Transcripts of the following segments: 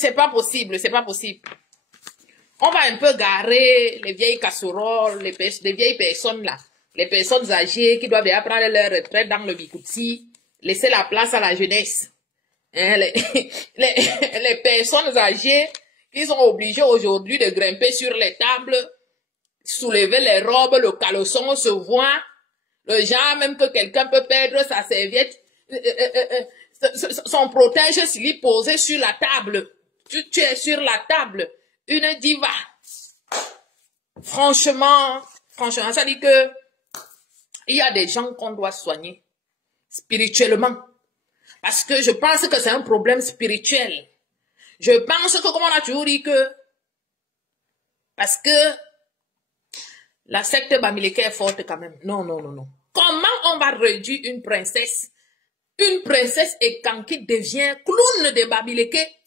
C'est pas possible, c'est pas possible. On va un peu garer les vieilles casseroles, les vieilles personnes là. Les personnes âgées qui doivent déjà prendre leur retraite dans le Bikouti. Laisser la place à la jeunesse. Hein, les personnes âgées qui sont obligées aujourd'hui de grimper sur les tables, soulever les robes, le caleçon se voit. Le genre même que quelqu'un peut perdre sa serviette, son protège slip posé sur la table. Tu es sur la table. Une diva. Franchement, ça dit que il y a des gens qu'on doit soigner spirituellement. Parce que je pense que c'est un problème spirituel. Je pense que, comme on a toujours dit que, parce que la secte Bamileke est forte quand même. Non. Comment on va réduire une princesse écan qui devient clown de Bamileke?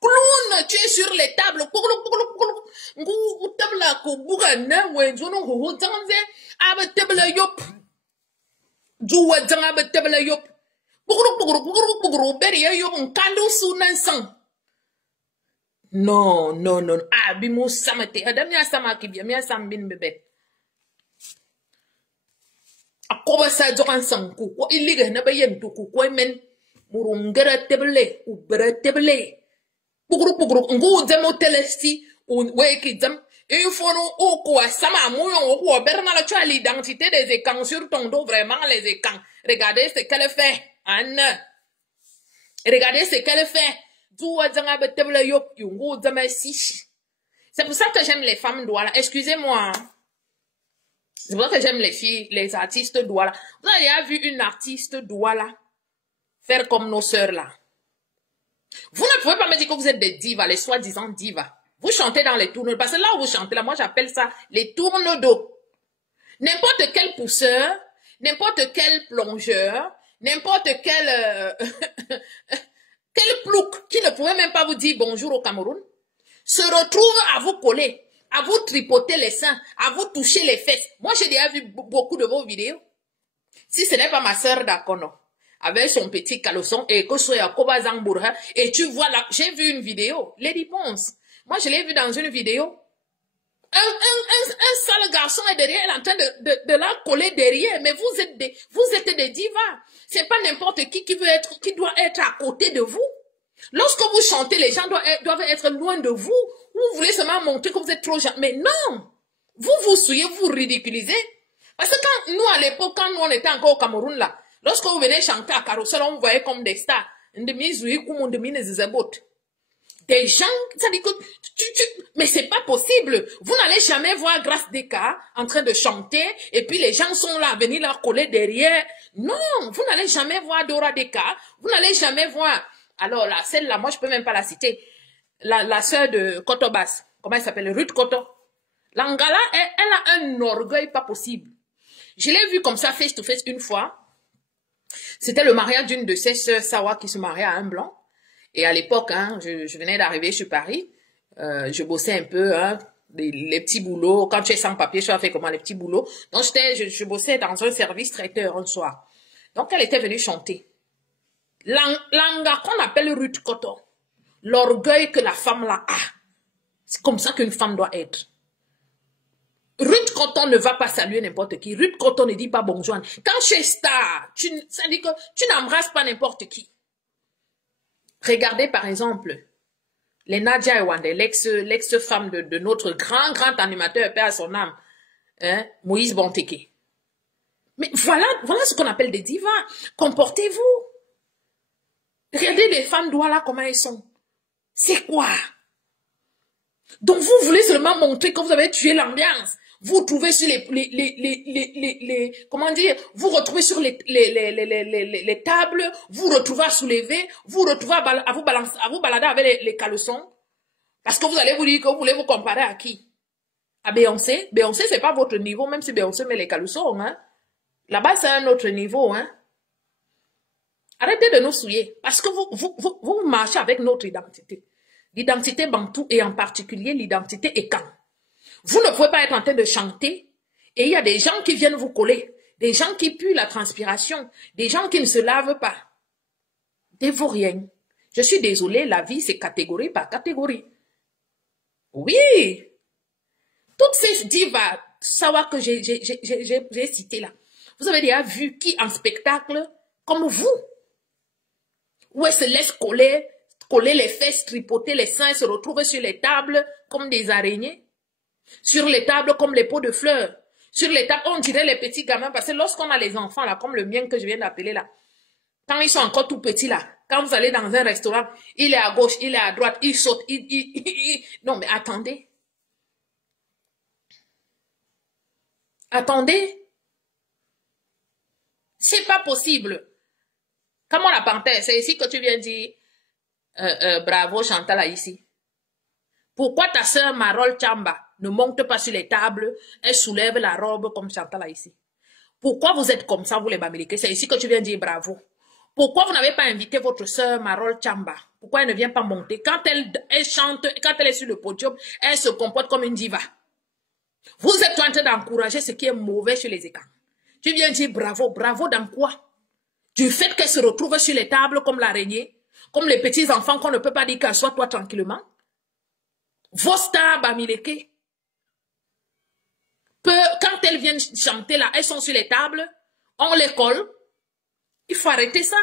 Clown, tu es sur les tables. Non. Ah, bimou samate. Adamia samaki bien, mia sambin bébé. Akoba sa jokan sanku. Ko iliga na bayen tuku ko men. Murungera teble, ubera teble. Puguru, ngu demo telesti, ou weki dem. Il faut nous, ou quoi, sama mouillon, ou quoi, bernala, tu as l'identité des écans sur ton dos, vraiment les écans. Regardez ce qu'elle fait, Anne. Regardez ce qu'elle fait. C'est pour ça que j'aime les femmes douala. Excusez-moi. C'est pour ça que j'aime les filles, les artistes douala. Vous avez vu une artiste douala faire comme nos sœurs là. Vous ne pouvez pas me dire que vous êtes des divas, les soi-disant divas. Vous chantez dans les tournes, parce que là où vous chantez, là, moi j'appelle ça les tournes d'eau. N'importe quel pousseur, n'importe quel plongeur, n'importe quel quel plouc qui ne pouvait même pas vous dire bonjour au Cameroun, se retrouve à vous coller, à vous tripoter les seins, à vous toucher les fesses. Moi j'ai déjà vu beaucoup de vos vidéos. Si ce n'est pas ma sœur Dakono, avec son petit caleçon, et que soit Yakoba Zangbourha, et tu vois là, j'ai vu une vidéo, Lady Ponce. Moi, je l'ai vu dans une vidéo. Un sale garçon est derrière, elle est en train de la coller derrière, mais vous êtes des divas. C'est pas n'importe qui qui doit être à côté de vous. Lorsque vous chantez, les gens doivent être loin de vous. Vous voulez seulement montrer que vous êtes trop gentil. Mais non! Vous souillez, vous ridiculisez. Parce que quand nous, à l'époque, quand nous, on était encore au Cameroun, là, lorsque vous venez chanter à Carousel, on vous voyait comme des stars. Des gens, ça dit que, mais c'est pas possible. Vous n'allez jamais voir Grâce Deka en train de chanter, et puis les gens sont là, à venir la coller derrière. Non, vous n'allez jamais voir Dora Deka, vous n'allez jamais voir. Alors là, celle-là, moi je peux même pas la citer. La sœur de Kotobas, comment elle s'appelle? Ruth Koto. L'Angala, elle a un orgueil pas possible. Je l'ai vue comme ça, face to face, une fois. C'était le mariage d'une de ses sœurs, Sawa, qui se mariait à un blanc. Et à l'époque, hein, je venais d'arriver sur Paris, je bossais un peu, hein, les petits boulots. Quand tu es sans papier, tu as fait comment les petits boulots. Donc je bossais dans un service traiteur un soir. Donc elle était venue chanter. L'anga qu'on appelle Ruth Koto, l'orgueil que la femme là a. C'est comme ça qu'une femme doit être. Ruth Koto ne va pas saluer n'importe qui. Ruth Koto ne dit pas bonjour. Quand tu es star, ça dit que tu n'embrasses pas n'importe qui. Regardez par exemple les Nadia Ewande, l'ex-femme de notre grand animateur, paix à son âme, hein, Moïse Bonteke. Mais voilà ce qu'on appelle des divas. Comportez-vous. Regardez les femmes Douala comment elles sont. C'est quoi? Donc vous voulez seulement montrer que vous avez tué l'ambiance. Vous trouvez sur comment dire, vous retrouvez sur les tables, vous retrouvez à soulever, vous retrouvez à vous balader avec les caleçons. Parce que vous allez vous dire que vous voulez vous comparer à qui? À Beyoncé? Beyoncé, c'est pas votre niveau, même si Beyoncé met les caleçons, hein. Là-bas, c'est un autre niveau, hein. Arrêtez de nous souiller. Parce que vous marchez avec notre identité. L'identité bantou et en particulier l'identité écan. Vous ne pouvez pas être en train de chanter et il y a des gens qui viennent vous coller, des gens qui puent la transpiration, des gens qui ne se lavent pas. Des vauriens. Je suis désolée, la vie, c'est catégorie par catégorie. Oui. Toutes ces divas, savoir que j'ai cité là. Vous avez déjà vu qui en spectacle, comme vous, où elles se laissent coller les fesses, tripoter les seins, se retrouvent sur les tables comme des araignées, sur les tables comme les pots de fleurs, sur les tables, on dirait les petits gamins, parce que lorsqu'on a les enfants là, comme le mien que je viens d'appeler là, quand ils sont encore tout petits là, quand vous allez dans un restaurant, il est à gauche, il est à droite, il saute, non mais attendez. Attendez. C'est pas possible. Comment la panthère, c'est ici que tu viens dire, bravo Chantal ici. Pourquoi ta sœur Marol Chamba ne monte pas sur les tables, elle soulève la robe comme Chantal ici? Pourquoi vous êtes comme ça, vous les Bamileke? C'est ici que tu viens dire bravo. Pourquoi vous n'avez pas invité votre sœur Marol Chamba? Pourquoi elle ne vient pas monter? Quand elle chante, quand elle est sur le podium, elle se comporte comme une diva. Vous êtes en train d'encourager ce qui est mauvais chez les écrans. Tu viens dire bravo. Bravo dans quoi? Du fait qu'elle se retrouve sur les tables comme l'araignée, comme les petits enfants qu'on ne peut pas dire qu'assois-toi tranquillement. Vos stars Bamileke, quand elles viennent chanter là, elles sont sur les tables, on les colle. Il faut arrêter ça.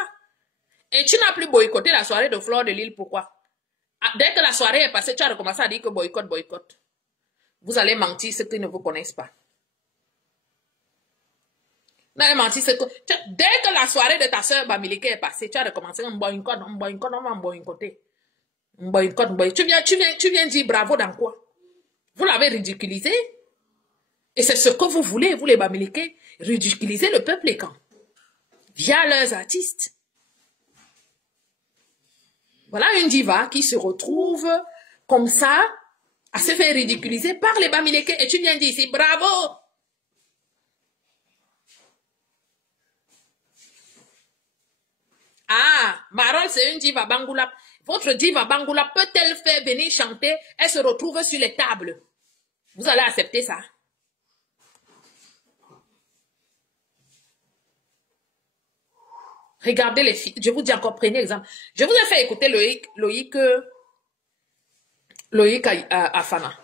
Et tu n'as plus boycotté la soirée de Fleur de Lille, pourquoi? Dès que la soirée est passée, tu as recommencé à dire que boycott. Vous allez mentir ceux qui ne vous connaissent pas. Vous allez mentir ceux que... Dès que la soirée de ta soeur Bamileke est passée, tu as recommencé à boycott, on va boycotter. Tu viens dire bravo dans quoi? Vous l'avez ridiculisé. Et c'est ce que vous voulez, vous les Bamileke, ridiculiser le peuple écan via leurs artistes. Voilà une diva qui se retrouve comme ça à se faire ridiculiser par les Bamileke. Et tu viens dire ici, bravo! Ah, Marol, c'est une diva Bangoula. Votre diva Bangoula peut-elle faire venir chanter? Elle se retrouve sur les tables. Vous allez accepter ça? Regardez les filles. Je vous dis encore, prenez exemple. Je vous ai fait écouter Loïc Afana.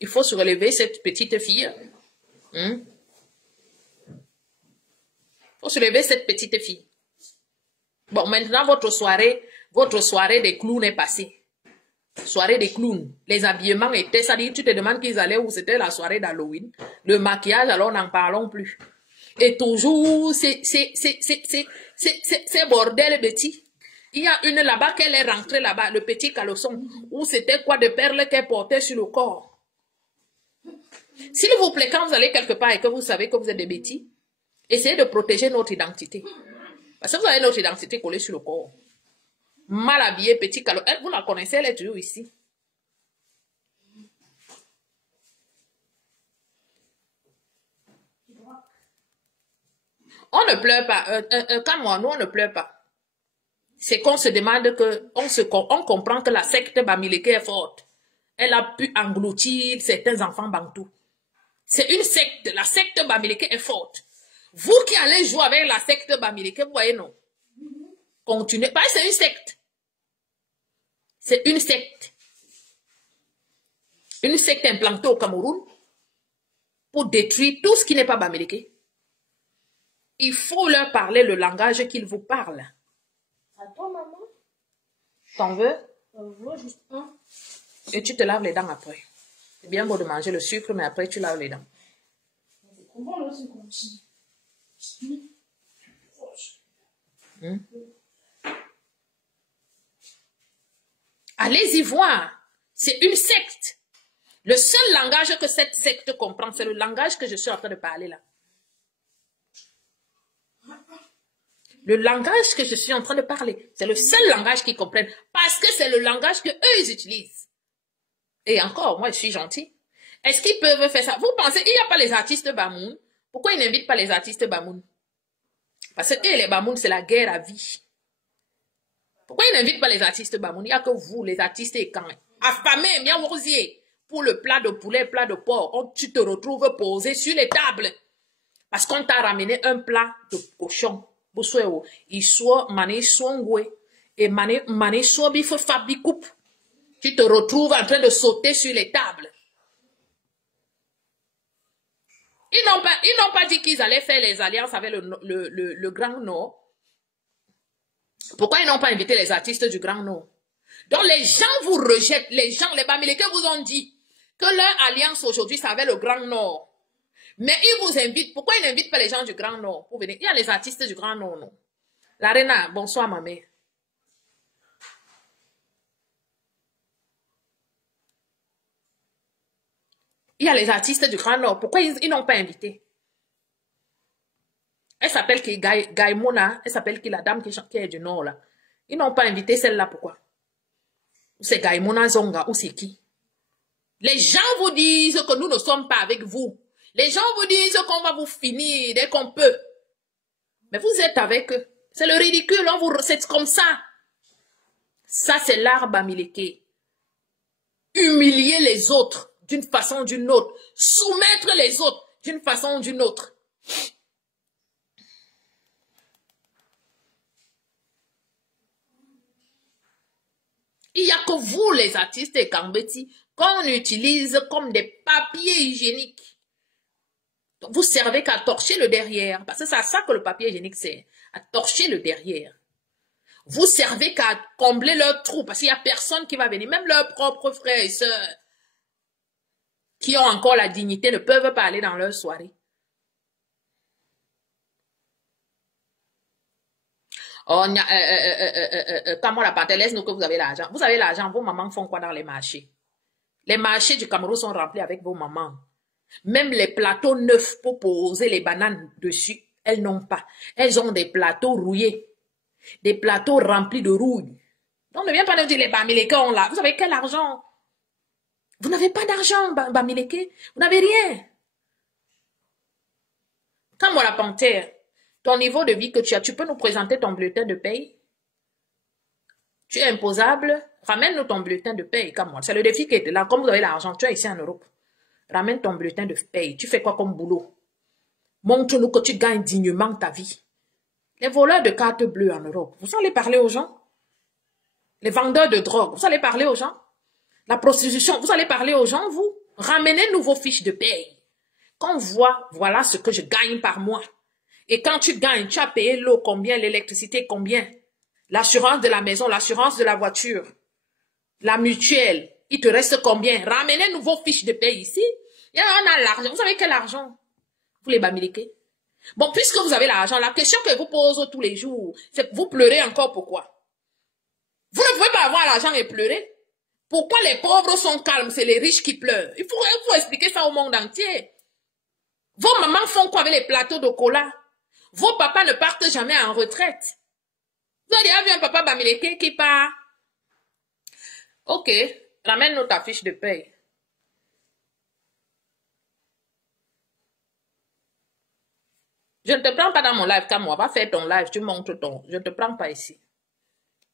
Il faut se relever, cette petite fille. Il faut se lever, cette petite fille. Bon, maintenant, votre soirée des clowns est passée. Soirée des clowns. Les habillements étaient, ça dit, tu te demandes qu'ils allaient où, c'était la soirée d'Halloween. Le maquillage, alors n'en parlons plus. Et toujours, c'est bordel petit. Il y a une là-bas qu'elle est rentrée là-bas, le petit caleçon, où c'était quoi de perles qu'elle portait sur le corps. S'il vous plaît, quand vous allez quelque part et que vous savez que vous êtes des bêtis, essayez de protéger notre identité. Parce que vous avez notre identité collée sur le corps. Mal habillé, petit caleçon. Vous la connaissez, elle est toujours ici. On ne pleure pas. Quand moi, nous, on ne pleure pas. C'est qu'on se demande que, on comprend que la secte Bamileke est forte. Elle a pu engloutir certains enfants bantous. C'est une secte. La secte Bamileke est forte. Vous qui allez jouer avec la secte Bamileke, vous voyez, non? Continuez. Parce que c'est une secte. C'est une secte. Une secte implantée au Cameroun pour détruire tout ce qui n'est pas Bamileke. Il faut leur parler le langage qu'ils vous parlent. À toi, maman? T'en veux? Juste un. Et tu te laves les dents après. C'est bien beau de manger le sucre, mais après tu laves les dents. Comment là, c'est continu? Allez-y voir. C'est une secte. Le seul langage que cette secte comprend, c'est le langage que je suis en train de parler là. Le langage que je suis en train de parler, c'est le seul langage qu'ils comprennent. Parce que c'est le langage que eux ils utilisent. Et encore, moi je suis gentil. Est-ce qu'ils peuvent faire ça? Vous pensez, il n'y a pas les artistes Bamoun? Pourquoi ils n'invitent pas les artistes Bamoun? Parce que eux, les Bamoun, c'est la guerre à vie. Pourquoi ils n'invitent pas les artistes Bamoun? Il n'y a que vous, les artistes et quand affamés, bien rosiers, pour le plat de poulet, plat de porc, tu te retrouves posé sur les tables. Parce qu'on t'a ramené un plat de cochon. Il soit mané songwe. Et Mané Sobi Fabi coupe. Tu te retrouves en train de sauter sur les tables. Ils n'ont pas dit qu'ils allaient faire les alliances avec le Grand Nord. Pourquoi ils n'ont pas invité les artistes du Grand Nord? Donc les gens vous rejettent, les Bamileke vous ont dit que leur alliance aujourd'hui, c'est avec le Grand Nord. Mais ils vous invitent. Pourquoi ils n'invitent pas les gens du Grand Nord pour venir? Il y a les artistes du Grand Nord, non? La Reina, bonsoir ma mère. Il y a les artistes du Grand Nord. Pourquoi ils n'ont pas invité? Elle s'appelle qui Gaimona. Elle s'appelle qui la dame qui est du Nord là. Ils n'ont pas invité celle-là. Pourquoi? C'est Gaimona Zonga ou c'est qui? Les gens vous disent que nous ne sommes pas avec vous. Les gens vous disent qu'on va vous finir dès qu'on peut. Mais vous êtes avec eux. C'est le ridicule. C'est comme ça. Ça, c'est l'art Bamileke. Humilier les autres d'une façon ou d'une autre. Soumettre les autres d'une façon ou d'une autre. Il n'y a que vous, les artistes et Kambeti, qu'on utilise comme des papiers hygiéniques. Donc, vous servez qu'à torcher le derrière. Parce que c'est à ça que le papier hygiénique sert. À torcher le derrière. Vous servez qu'à combler leur trou. Parce qu'il n'y a personne qui va venir. Même leurs propres frères et sœurs qui ont encore la dignité ne peuvent pas aller dans leur soirée. Oh, comment la partie, laisse-nous que vous avez l'argent. Vous avez l'argent, vos mamans font quoi dans les marchés? Les marchés du Cameroun sont remplis avec vos mamans. Même les plateaux neufs pour poser les bananes dessus, elles n'ont pas. Elles ont des plateaux rouillés. Des plateaux remplis de rouille. Donc ne viens pas nous dire les Bamileke ont là. Vous avez quel argent? Vous n'avez pas d'argent, Bamileke. Vous n'avez rien. Quand moi la panthère, ton niveau de vie que tu as, tu peux nous présenter ton bulletin de paye? Tu es imposable, ramène-nous ton bulletin de paye, comme moi. C'est le défi qui est là. Comme vous avez l'argent, tu es ici en Europe. Ramène ton bulletin de paye. Tu fais quoi comme boulot? Montre-nous que tu gagnes dignement ta vie. Les voleurs de cartes bleues en Europe, vous allez parler aux gens? Les vendeurs de drogue, vous allez parler aux gens? La prostitution, vous allez parler aux gens, vous? Ramenez-nous vos fiches de paye. Qu'on voit, voilà ce que je gagne par mois. Et quand tu gagnes, tu as payé l'eau combien, l'électricité combien, l'assurance de la maison, l'assurance de la voiture, la mutuelle, il te reste combien? Ramenez-nous vos fiches de paye ici. Et on a l'argent. Vous savez quel argent? Vous les Bamileke. Bon, puisque vous avez l'argent, la question que vous pose tous les jours, c'est vous pleurez encore pourquoi? Vous ne pouvez pas avoir l'argent et pleurer. Pourquoi les pauvres sont calmes, c'est les riches qui pleurent? Il faut expliquer ça au monde entier. Vos mamans font quoi avec les plateaux de cola? Vos papas ne partent jamais en retraite. Vous avez déjà vu un papa Bamileke qui part? Ok, ramène-nous ta fiche de paye. Je ne te prends pas dans mon live, comme moi. Va faire ton live, tu montres ton... Je ne te prends pas ici.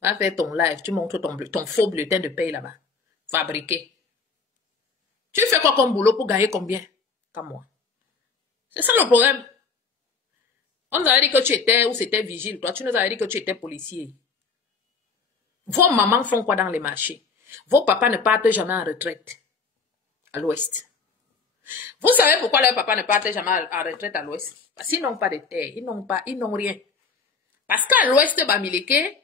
Va faire ton live, tu montres ton faux bulletin de paye là-bas. Fabriqué. Tu fais quoi comme boulot pour gagner combien? Comme moi. C'est ça le problème. On nous avait dit que tu étais, ou c'était vigile. Toi, tu nous avais dit que tu étais policier. Vos mamans font quoi dans les marchés? Vos papas ne partent jamais en retraite à l'ouest. Vous savez pourquoi leurs papas ne partent jamais en retraite à l'ouest? Parce qu'ils n'ont pas de terre, ils n'ont rien. Parce qu'à l'ouest, Bamileke,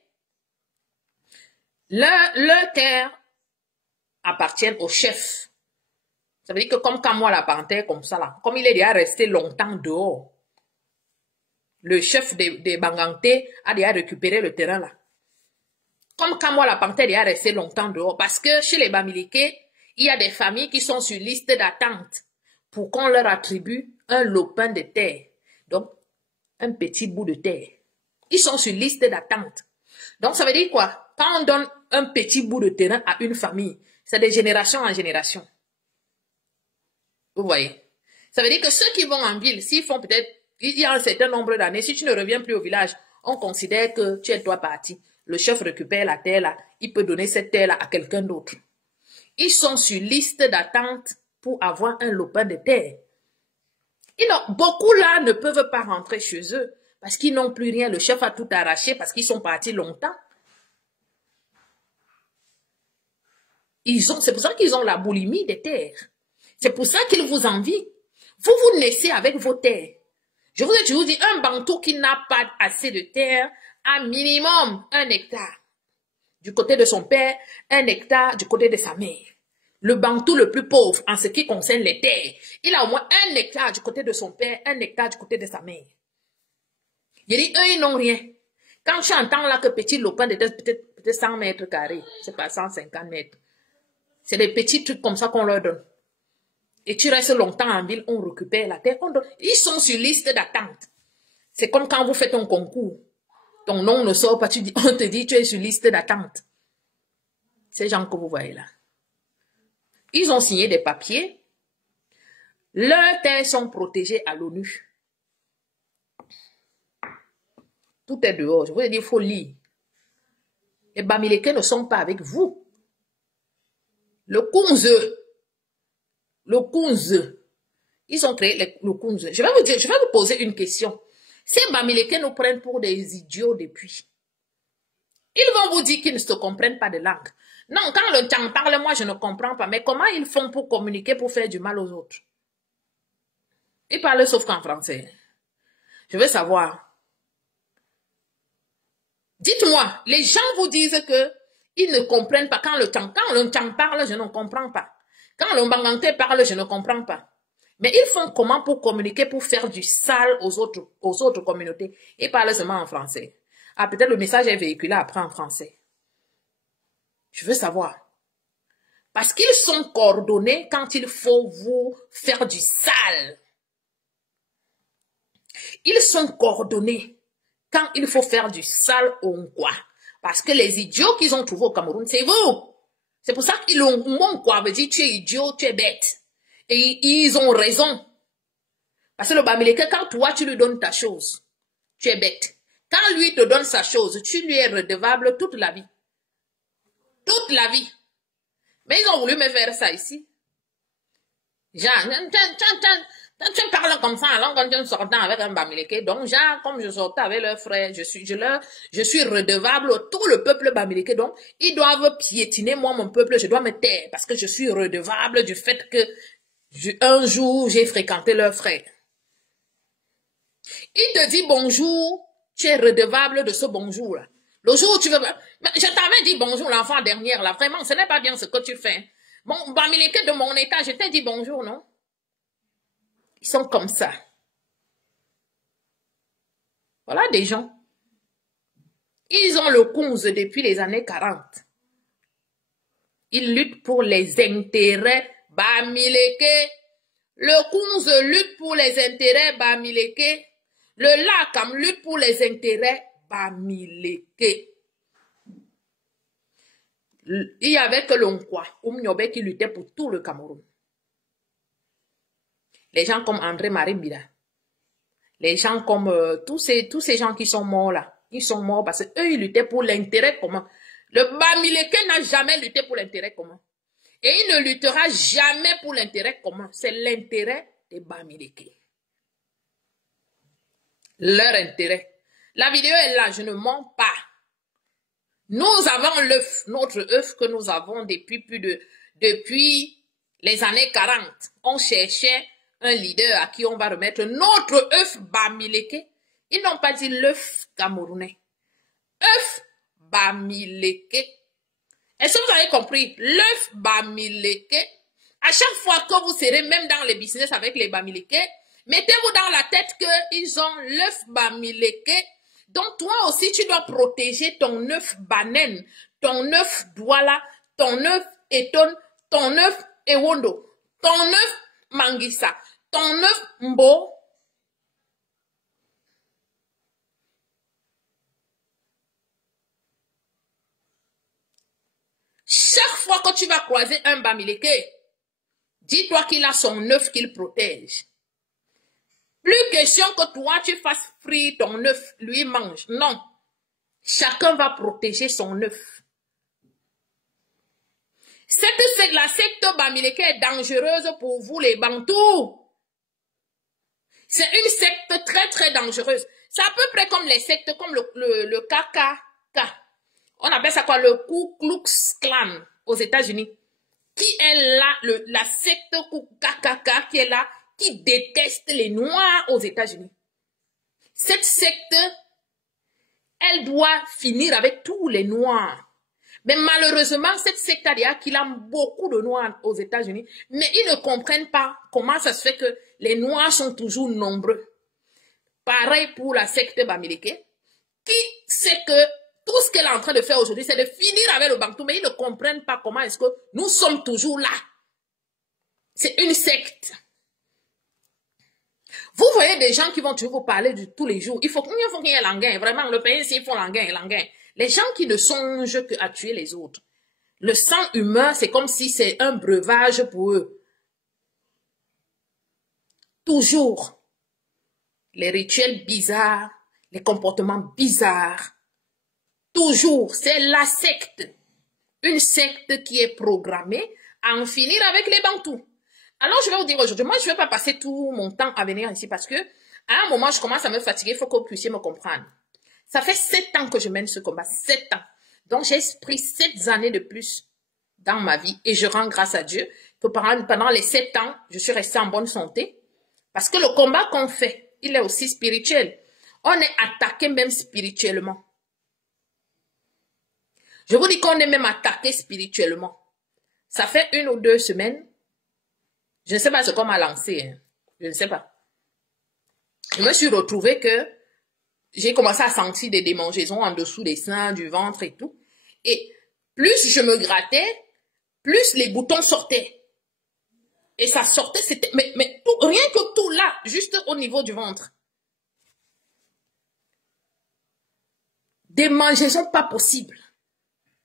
leurs terres appartiennent au chef. Ça veut dire que comme Kamwa la panthère, comme ça là, comme il est déjà resté longtemps dehors, le chef des Banganté a déjà récupéré le terrain là. Comme Kamwa la panthère est déjà resté longtemps dehors, parce que chez les Bamileke, il y a des familles qui sont sur liste d'attente pour qu'on leur attribue un lopin de terre. Donc, un petit bout de terre. Ils sont sur liste d'attente. Donc, ça veut dire quoi? Quand on donne un petit bout de terrain à une famille, c'est de génération en génération. Vous voyez? Ça veut dire que ceux qui vont en ville, s'ils font peut-être, il y a un certain nombre d'années, si tu ne reviens plus au village, on considère que tu es toi parti. Le chef récupère la terre là, il peut donner cette terre là à quelqu'un d'autre. Ils sont sur liste d'attente pour avoir un lopin de terre. Beaucoup là ne peuvent pas rentrer chez eux parce qu'ils n'ont plus rien. Le chef a tout arraché parce qu'ils sont partis longtemps. C'est pour ça qu'ils ont la boulimie des terres. C'est pour ça qu'ils vous envient. Vous naissez avec vos terres. Je vous ai toujours dit, un Bantou qui n'a pas assez de terre a minimum 1 hectare. Du côté de son père, 1 hectare du côté de sa mère. Le Bantou le plus pauvre en ce qui concerne les terres, il a au moins 1 hectare du côté de son père, 1 hectare du côté de sa mère. Il dit, eux, ils n'ont rien. Quand tu entends là que petit lopin de peut-être 100 mètres carrés, c'est pas 150 mètres. C'est des petits trucs comme ça qu'on leur donne. Et tu restes longtemps en ville, on récupère la terre. Ils sont sur liste d'attente. C'est comme quand vous faites un concours. Ton nom ne sort pas, on te dit tu es sur liste d'attente. Ces gens que vous voyez là. Ils ont signé des papiers. Leurs terres sont protégées à l'ONU. Tout est dehors. Je vous ai dit, il faut lire. Les Bamileke ne sont pas avec vous. Le Kunze, ils ont créé le Kunze. Je vais vous poser une question. Ces Bamileke nous prennent pour des idiots depuis. Ils vont vous dire qu'ils ne se comprennent pas de langue. Non, quand le Tchang parle, moi je ne comprends pas. Mais comment ils font pour communiquer, pour faire du mal aux autres? Ils parlent sauf qu'en français. Je veux savoir. Dites-moi, les gens vous disent que ils ne comprennent pas quand le Tchang parle, je ne comprends pas. Quand le Mbangante parle, je ne comprends pas. Mais ils font comment pour communiquer, pour faire du sale aux autres communautés? Ils parlent seulement en français. Ah, peut-être le message est véhiculé après en français. Je veux savoir. Parce qu'ils sont coordonnés quand il faut vous faire du sale. Ils sont coordonnés quand il faut faire du sale au quoi. Parce que les idiots qu'ils ont trouvés au Cameroun, c'est vous. C'est pour ça qu'ils ont mon quoi veut dire tu es idiot, tu es bête. Et ils ont raison. Parce que le Bamileke, quand toi tu lui donnes ta chose, tu es bête. Quand lui te donne sa chose, tu lui es redevable toute la vie. Toute la vie. Mais ils ont voulu me faire ça ici. Genre, tu parles comme ça, alors quand tu sortais avec un Bamileke, donc genre, comme je sortais avec leurs frères, je suis redevable, tout le peuple Bamileke, donc ils doivent piétiner moi, mon peuple, je dois me taire, parce que je suis redevable du fait que un jour, j'ai fréquenté leurs frères. Il te dit bonjour, tu es redevable de ce bonjour-là. Le jour où tu veux... Je t'avais dit bonjour l'enfant dernière, là, vraiment, ce n'est pas bien ce que tu fais. Bon, Bamileke de mon état, je t'ai dit bonjour, non? Ils sont comme ça. Voilà des gens. Ils ont le Kunze depuis les années 40. Ils luttent pour les intérêts Bamileke. Le Kunze lutte pour les intérêts Bamileke. Le Lakam lutte pour les intérêts Bamileke. Il y avait que l'Onkwa, Oumnyobe qui luttait pour tout le Cameroun. Les gens comme André Marimbida. Les gens comme tous ces gens qui sont morts là. Ils sont morts parce qu'eux, ils luttaient pour l'intérêt commun. Le Bamileke n'a jamais lutté pour l'intérêt commun. Et il ne luttera jamais pour l'intérêt commun. C'est l'intérêt des Bamileke. Leur intérêt. La vidéo est là, je ne mens pas. Nous avons l'œuf, notre œuf que nous avons depuis les années 40. On cherchait un leader à qui on va remettre notre œuf Bamileke. Ils n'ont pas dit l'œuf camerounais. œuf Bamileke. Est-ce que vous avez compris? L'œuf Bamileke. À chaque fois que vous serez même dans les business avec les Bamileke, mettez-vous dans la tête qu'ils ont l'œuf Bamileke. Donc toi aussi, tu dois protéger ton œuf Banen, ton œuf Douala, ton œuf Eton, ton œuf Ewondo, ton œuf Mangissa, ton œuf Mbo. Chaque fois que tu vas croiser un Bamileke, dis-toi qu'il a son œuf qu'il protège. Plus question que toi, tu fasses frire ton œuf, lui mange. Non. Chacun va protéger son œuf. La secte Bamileke est dangereuse pour vous, les Bantous. C'est une secte très, très dangereuse. C'est à peu près comme les sectes, comme le KKK. On appelle ça quoi? Le Ku Klux Klan aux États-Unis. qui est là, la secte KKK qui est là, qui déteste les Noirs aux États-Unis. Cette secte, elle doit finir avec tous les Noirs. Mais malheureusement, cette secte a qu'il a beaucoup de Noirs aux États-Unis, mais ils ne comprennent pas comment ça se fait que les Noirs sont toujours nombreux. Pareil pour la secte Bamileke, qui sait que tout ce qu'elle est en train de faire aujourd'hui, c'est de finir avec le Bantou, mais ils ne comprennent pas comment est-ce que nous sommes toujours là. C'est une secte. Vous voyez des gens qui vont toujours vous parler de tous les jours. Il faut qu'il y ait l'anguin. Vraiment, le pays ici, il faut l'anguin. Les gens qui ne songent qu'à tuer les autres. Le sang humain, c'est comme si c'est un breuvage pour eux. Toujours. Les rituels bizarres, les comportements bizarres. Toujours. C'est la secte. Une secte qui est programmée à en finir avec les Bantous. Alors, je vais vous dire aujourd'hui, moi, je ne vais pas passer tout mon temps à venir ici parce que, à un moment, je commence à me fatiguer. Il faut que vous puissiez me comprendre. Ça fait 7 ans que je mène ce combat. 7 ans. Donc, j'ai pris 7 années de plus dans ma vie et je rends grâce à Dieu que pendant les 7 ans, je suis restée en bonne santé parce que le combat qu'on fait, il est aussi spirituel. On est attaqué même spirituellement. Je vous dis qu'on est même attaqué spirituellement. Ça fait 1 ou 2 semaines. Je ne sais pas ce qu'on m'a lancé. Hein. Je ne sais pas. Je me suis retrouvée que j'ai commencé à sentir des démangeaisons en dessous des seins, du ventre et tout. Et plus je me grattais, plus les boutons sortaient. Et ça sortait, c'était... Mais tout, rien que tout là, juste au niveau du ventre. Démangeaisons pas possibles.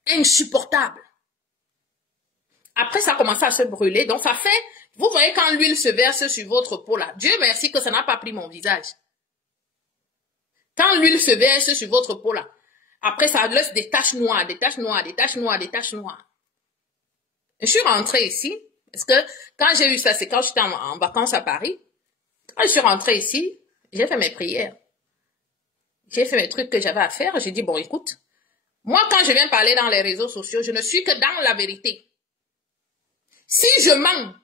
Insupportables. Après, ça a commencé à se brûler. Donc, ça fait... Vous voyez quand l'huile se verse sur votre peau là. Dieu merci que ça n'a pas pris mon visage. Quand l'huile se verse sur votre peau là. Après, ça laisse des taches noires, des taches noires, des taches noires, des taches noires. Je suis rentrée ici. Parce que quand j'ai eu ça, c'est quand j'étais en vacances à Paris. Quand je suis rentrée ici, j'ai fait mes prières. J'ai fait mes trucs que j'avais à faire. J'ai dit, bon, écoute. Moi, quand je viens parler dans les réseaux sociaux, je ne suis que dans la vérité. Si je mens,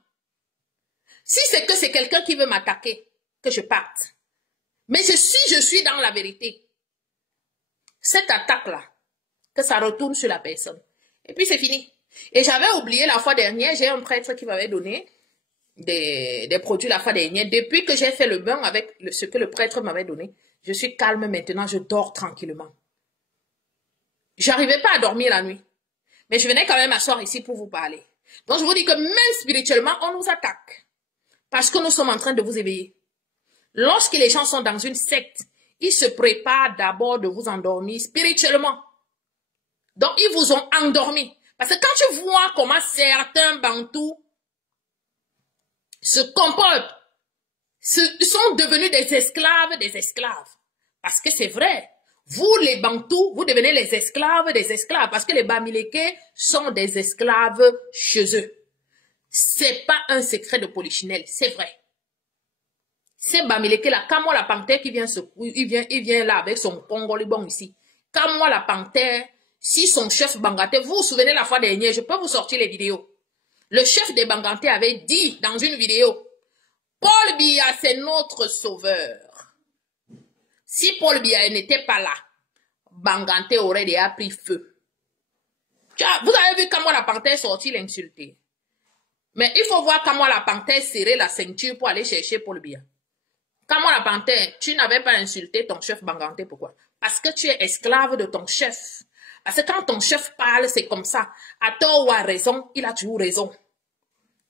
si c'est que c'est quelqu'un qui veut m'attaquer, que je parte. Mais si je suis dans la vérité, cette attaque-là, que ça retourne sur la personne. Et puis c'est fini. Et j'avais oublié la fois dernière, j'ai un prêtre qui m'avait donné des produits la fois dernière. Depuis que j'ai fait le bain avec ce que le prêtre m'avait donné, je suis calme maintenant, je dors tranquillement. J'arrivais pas à dormir la nuit. Mais je venais quand même m'asseoir ici pour vous parler. Donc je vous dis que même spirituellement, on nous attaque. Parce que nous sommes en train de vous éveiller. Lorsque les gens sont dans une secte, ils se préparent d'abord de vous endormir spirituellement. Donc, ils vous ont endormi. Parce que quand tu vois comment certains Bantous se comportent, sont devenus des esclaves. Parce que c'est vrai. Vous, les Bantous, vous devenez les esclaves des esclaves. Parce que les Bamileke sont des esclaves chez eux. C'est pas un secret de Polichinelle, c'est vrai. C'est Bamileke là, quand moi la panthère qui vient il vient là avec son congolibon ici. Quand moi la panthère, si son chef Banganté, vous vous souvenez la fois dernière, je peux vous sortir les vidéos. Le chef des Banganté avait dit dans une vidéo, Paul Biya c'est notre sauveur. Si Paul Biya n'était pas là, Banganté aurait déjà pris feu. Vous avez vu comment la panthère est sortie l'insulter. Mais il faut voir comment la panthère serrait la ceinture pour aller chercher Paul Biya. Comment la panthère, tu n'avais pas insulté ton chef Banganté, pourquoi? Parce que tu es esclave de ton chef. Parce que quand ton chef parle, c'est comme ça. À tort ou à raison, il a toujours raison.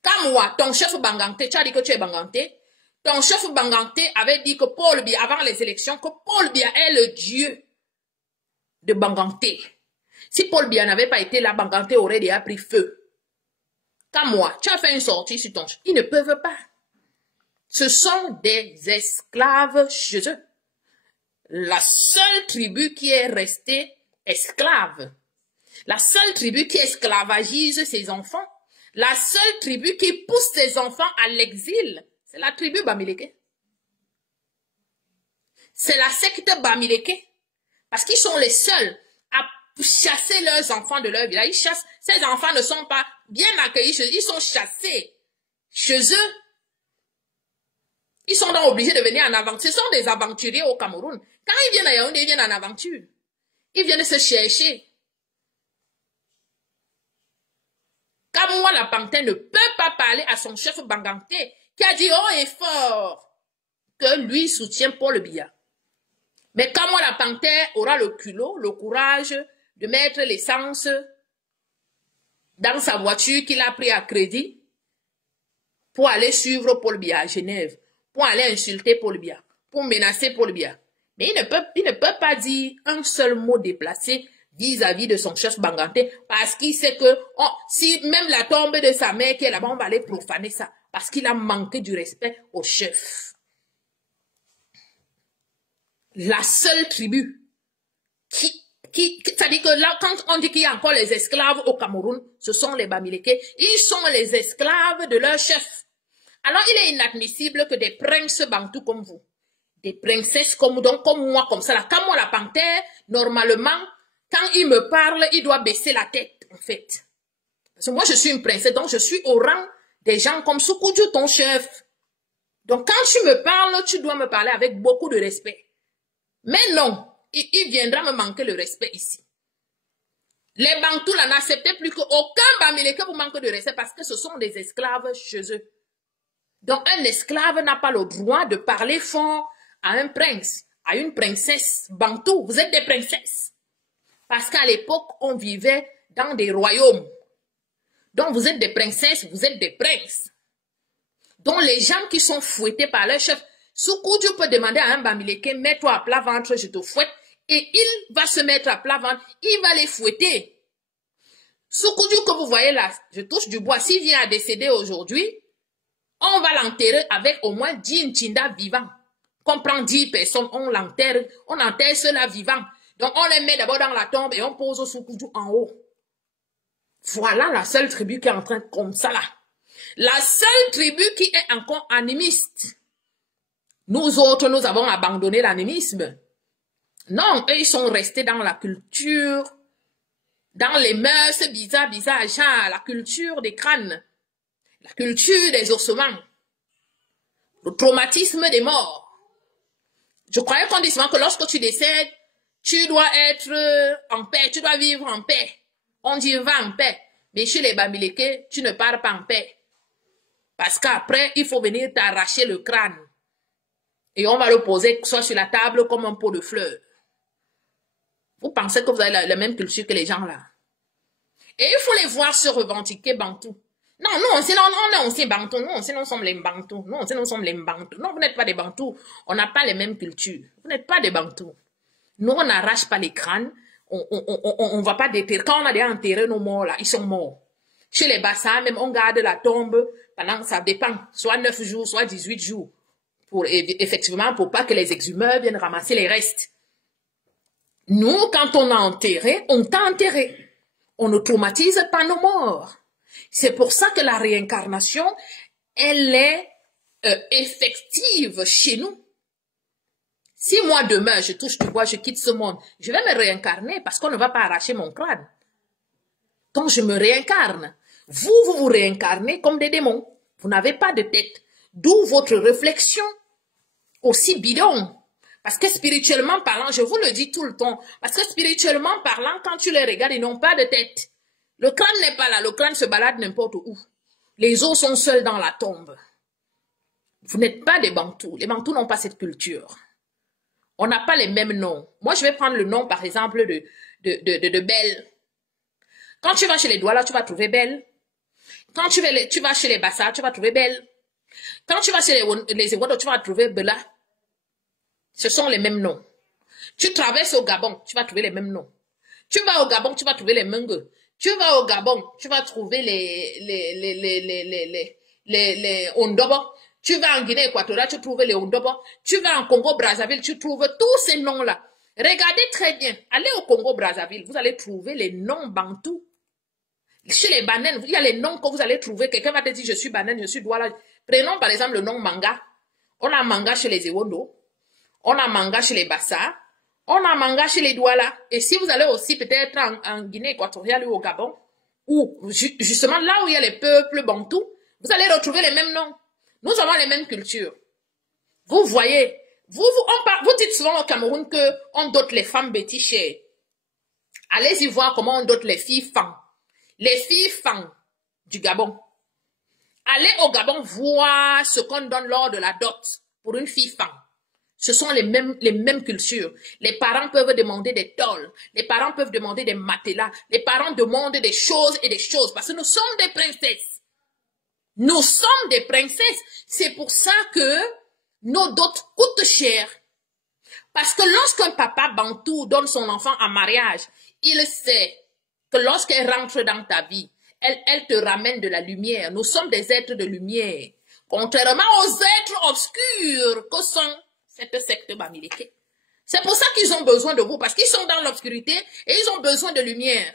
Comme moi, ton chef Banganté, tu as dit que tu es Banganté. Ton chef Banganté avait dit que Paul Biya, avant les élections, que Paul Biya est le dieu de Banganté. Si Paul Biya n'avait pas été là, Banganté aurait déjà pris feu. Comme moi, tu as fait une sortie sur ton chef. Ils ne peuvent pas. Ce sont des esclaves chez eux. La seule tribu qui est restée esclave. La seule tribu qui esclavagise ses enfants. La seule tribu qui pousse ses enfants à l'exil. C'est la tribu Bamileke. C'est la secte Bamileke. Parce qu'ils sont les seuls à chasser leurs enfants de leur village. Ils chassent. Ces enfants ne sont pas bien accueillis chez eux. Ils sont chassés chez eux. Ils sont donc obligés de venir en aventure. Ce sont des aventuriers au Cameroun. Quand ils viennent à Yaoundé, ils viennent en aventure. Ils viennent se chercher. Kamwa la panthère ne peut pas parler à son chef Banganté qui a dit haut et fort que lui soutient Paul Biya. Mais Kamwa la panthère aura le culot, le courage de mettre l'essence dans sa voiture qu'il a pris à crédit pour aller suivre Paul Biya à Genève, pour aller insulter Paul Biya, pour menacer Paul Biya. Mais il ne peut pas dire un seul mot déplacé vis-à-vis de son chef Banganté, parce qu'il sait que si même la tombe de sa mère qui est là-bas, on va aller profaner ça, parce qu'il a manqué du respect au chef. La seule tribu c'est-à-dire que là, quand on dit qu'il y a encore les esclaves au Cameroun, ce sont les Bamileke, ils sont les esclaves de leur chef. Alors il est inadmissible que des princes bantous comme vous, des princesses comme moi, comme ça, là, comme moi la panthère, normalement, quand il me parle, il doit baisser la tête, en fait. Parce que moi, je suis une princesse, donc je suis au rang des gens comme Soukudjou, ton chef. Donc, quand tu me parles, tu dois me parler avec beaucoup de respect. Mais non, il viendra me manquer le respect ici. Les Bantous, là, n'acceptez plus qu'aucun Bamileke vous manque de respect parce que ce sont des esclaves chez eux. Donc, un esclave n'a pas le droit de parler fort à un prince, à une princesse Bantou. Vous êtes des princesses. Parce qu'à l'époque, on vivait dans des royaumes. Donc, vous êtes des princesses, vous êtes des princes. Donc, les gens qui sont fouettés par leur chef, Soukudjou peut demander à un Bamileke, mets-toi à plat ventre, je te fouette, et il va se mettre à plat ventre, il va les fouetter. Soukudjou que vous voyez là, je touche du bois, s'il vient à décéder aujourd'hui, on va l'enterrer avec au moins 10 Nchinda vivants. Qu'on prend 10 personnes, on enterre ceux-là vivants. Donc, on les met d'abord dans la tombe et on pose Soukudjou en haut. Voilà la seule tribu qui est en train comme ça là. La seule tribu qui est encore animiste. Nous autres, nous avons abandonné l'animisme. Non, eux, ils sont restés dans la culture, dans les mœurs bizarres, genre la culture des crânes, la culture des ossements, le traumatisme des morts. Je croyais qu'on dit souvent que lorsque tu décèdes, tu dois être en paix, tu dois vivre en paix. On dit va en paix. Mais chez les Bamileke, tu ne pars pas en paix. Parce qu'après, il faut venir t'arracher le crâne. Et on va le poser soit sur la table comme un pot de fleurs. Vous pensez que vous avez la même culture que les gens là. Et il faut les voir se revendiquer Bantou. Non, on est aussi Bantou. Non, nous sommes les Bantous. Non, nous sommes les Bantous. Non, vous n'êtes pas des Bantous. On n'a pas les mêmes cultures. Vous n'êtes pas des Bantous. Nous, on n'arrache pas les crânes. On va pas déterrer. Quand on a déjà enterré nos morts là, ils sont morts. Chez les Bassins, même, on garde la tombe pendant, ça dépend, soit 9 jours, soit 18 jours. Effectivement, pour pas que les exhumeurs viennent ramasser les restes. Nous, quand on a enterré, on t'a enterré. On ne traumatise pas nos morts. C'est pour ça que la réincarnation, elle est effective chez nous. Si moi, demain, je touche du bois, je quitte ce monde, je vais me réincarner parce qu'on ne va pas arracher mon crâne. Donc, je me réincarne. Vous vous réincarnez comme des démons. Vous n'avez pas de tête. D'où votre réflexion aussi bidon. Parce que spirituellement parlant, je vous le dis tout le temps, parce que spirituellement parlant, quand tu les regardes, ils n'ont pas de tête. Le crâne n'est pas là, le crâne se balade n'importe où. Les os sont seuls dans la tombe. Vous n'êtes pas des Bantous. Les Bantous n'ont pas cette culture. On n'a pas les mêmes noms. Moi, je vais prendre le nom, par exemple, de Belle. Quand tu vas chez les Douala, tu vas trouver Belle. Quand tu vas chez les Bassa, tu vas trouver Belle. Quand tu vas chez les Ewodo, tu vas trouver Bela. Ce sont les mêmes noms. Tu traverses au Gabon, tu vas trouver les mêmes noms. Tu vas au Gabon, tu vas trouver les Menge. Tu vas au Gabon, tu vas trouver les Ondobo. Tu vas en Guinée équatoriale, tu trouves les Ondobo. Tu vas en Congo-Brazzaville, tu trouves tous ces noms-là. Regardez très bien. Allez au Congo-Brazzaville, vous allez trouver les noms bantous. Chez les Banen, il y a les noms que vous allez trouver. Quelqu'un va te dire, je suis Banen, je suis Douala. Prenons par exemple le nom Manga. On a Manga chez les Ewondo. On a Manga chez les Bassa. On a manga chez les Douala. Et si vous allez aussi peut-être en Guinée équatoriale ou au Gabon, ou justement là où il y a les peuples bantous, vous allez retrouver les mêmes noms. Nous avons les mêmes cultures. Vous voyez, vous dites souvent au Cameroun que on dote les femmes bétichères. Allez-y voir comment on dote les filles femmes. Les filles femmes du Gabon. Allez au Gabon voir ce qu'on donne lors de la dot pour une fille femme. Ce sont les mêmes cultures. Les parents peuvent demander des tôles. Les parents peuvent demander des matelas. Les parents demandent des choses et des choses parce que nous sommes des princesses. Nous sommes des princesses. C'est pour ça que nos dots coûtent cher. Parce que lorsqu'un papa bantou donne son enfant en mariage, il sait que lorsqu'elle rentre dans ta vie, elle te ramène de la lumière. Nous sommes des êtres de lumière. Contrairement aux êtres obscurs que sont cette secte Bamileke. C'est pour ça qu'ils ont besoin de vous, parce qu'ils sont dans l'obscurité et ils ont besoin de lumière.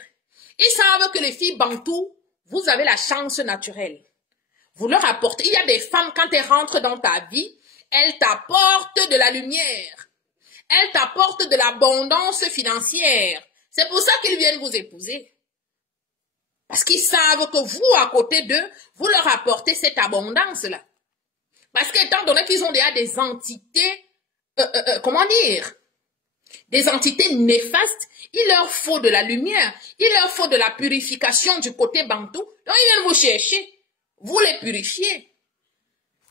Ils savent que les filles bantoues, vous avez la chance naturelle. Vous leur apportez. Il y a des femmes, quand elles rentrent dans ta vie, elles t'apportent de la lumière. Elles t'apportent de l'abondance financière. C'est pour ça qu'ils viennent vous épouser. Parce qu'ils savent que vous, à côté d'eux, vous leur apportez cette abondance-là. Parce qu'étant donné qu'ils ont déjà des entités, comment dire, des entités néfastes, il leur faut de la lumière, il leur faut de la purification du côté bantou. Donc ils viennent vous chercher, vous les purifiez.